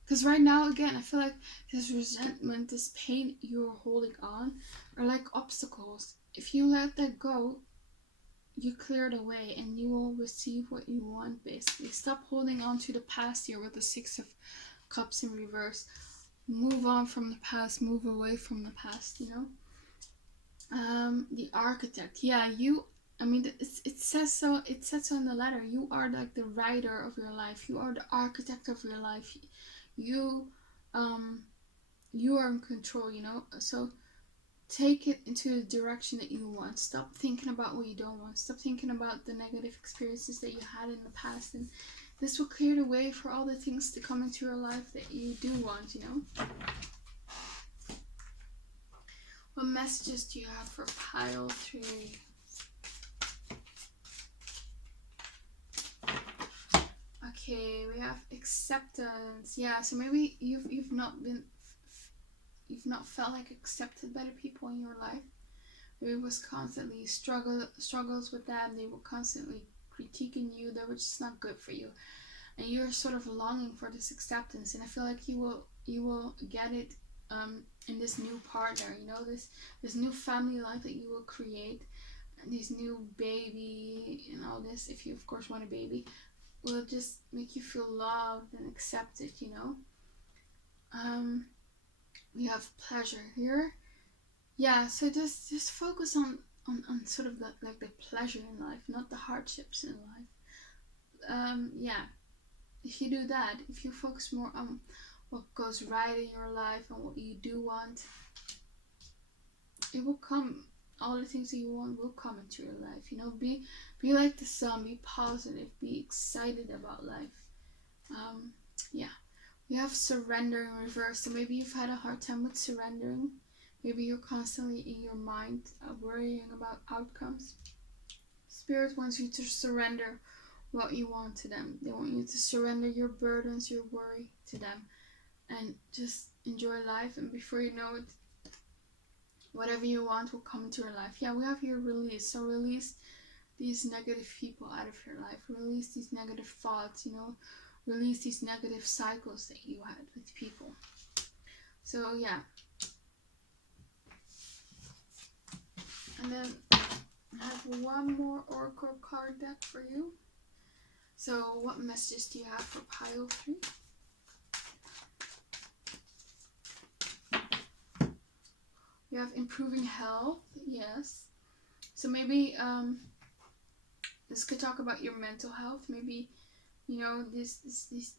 Because right now, again, I feel like this resentment, this pain you're holding on are like obstacles. If you let that go, you clear it away and you will receive what you want, basically. Stop holding on to the past here with the 6 of Cups in reverse. Move on from the past, move away from the past, The architect. Yeah, it says so in the letter. You are like the writer of your life. You are the architect of your life. You are in control, So take it into the direction that you want. Stop thinking about what you don't want. Stop thinking about the negative experiences that you had in the past, and this will clear the way for all the things to come into your life that you do want, What messages do you have for pile 3? Okay, we have acceptance. Yeah, so maybe you've not felt like accepted by the people in your life. Maybe it was constantly struggles with them. They were constantly critiquing you. They were just not good for you, and you're sort of longing for this acceptance. And I feel like you will get it in this new partner. This new family life that you will create, and this new baby and all this. If you of course want a baby, will just make you feel loved and accepted. We have pleasure here. Yeah, so just focus on sort of the pleasure in life, not the hardships in life. Yeah, if you do that, if you focus more on what goes right in your life and what you do want, it will come. All the things that you want will come into your life. Be like the sun. Be positive. Be excited about life. Yeah, we have surrender in reverse. So maybe you've had a hard time with surrendering. Maybe you're constantly in your mind worrying about outcomes. Spirit wants you to surrender what you want to them. They want you to surrender your burdens, your worry to them, and just enjoy life. And before you know it, whatever you want will come into your life. Yeah, we have here release. So release these negative people out of your life. Release these negative thoughts, Release these negative cycles that you had with people. So yeah. And then I have one more oracle card deck for you. So what messages do you have for pile 3? You have improving health. Yes. So maybe this could talk about your mental health. Maybe these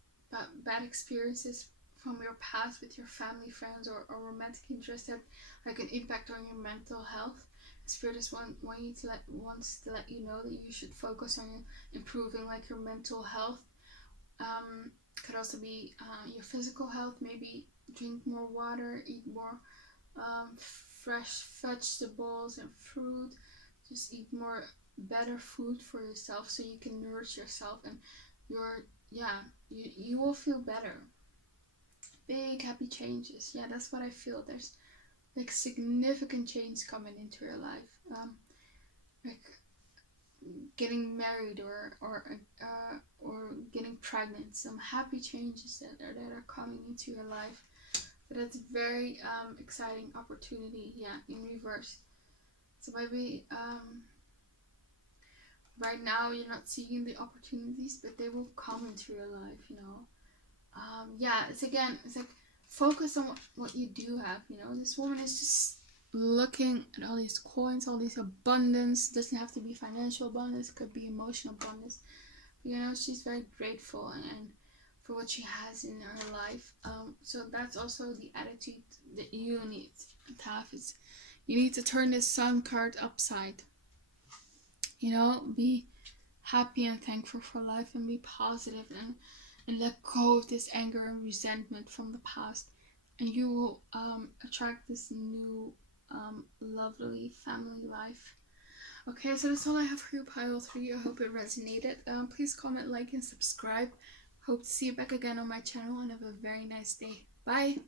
bad experiences from your past with your family, friends, or romantic interest that like an impact on your mental health. Spirit is wants to let you know that you should focus on improving like your mental health. Could also be your physical health. Maybe drink more water, eat more fresh vegetables and fruit. Just eat more better food for yourself so you can nourish yourself, and you will feel better. Big happy changes. Yeah, that's what I feel. There's like significant change coming into your life. Like getting married or getting pregnant. Some happy changes that are coming into your life. So that's a very exciting opportunity. Yeah, in reverse. So maybe right now you're not seeing the opportunities, but they will come into your life. It's like focus on what you do have. This woman is just looking at all these coins, all these abundance. It doesn't have to be financial abundance, it could be emotional abundance. She's very grateful and for what she has in her life. So that's also the attitude that you need to have. You need to turn this sun card upside. Be happy and thankful for life, and be positive, and let go of this anger and resentment from the past, and you will attract this new lovely family life. Okay, so that's all I have for you, pile 3. I hope it resonated. Please comment, like, and subscribe. Hope to see you back again on my channel, and have a very nice day. Bye.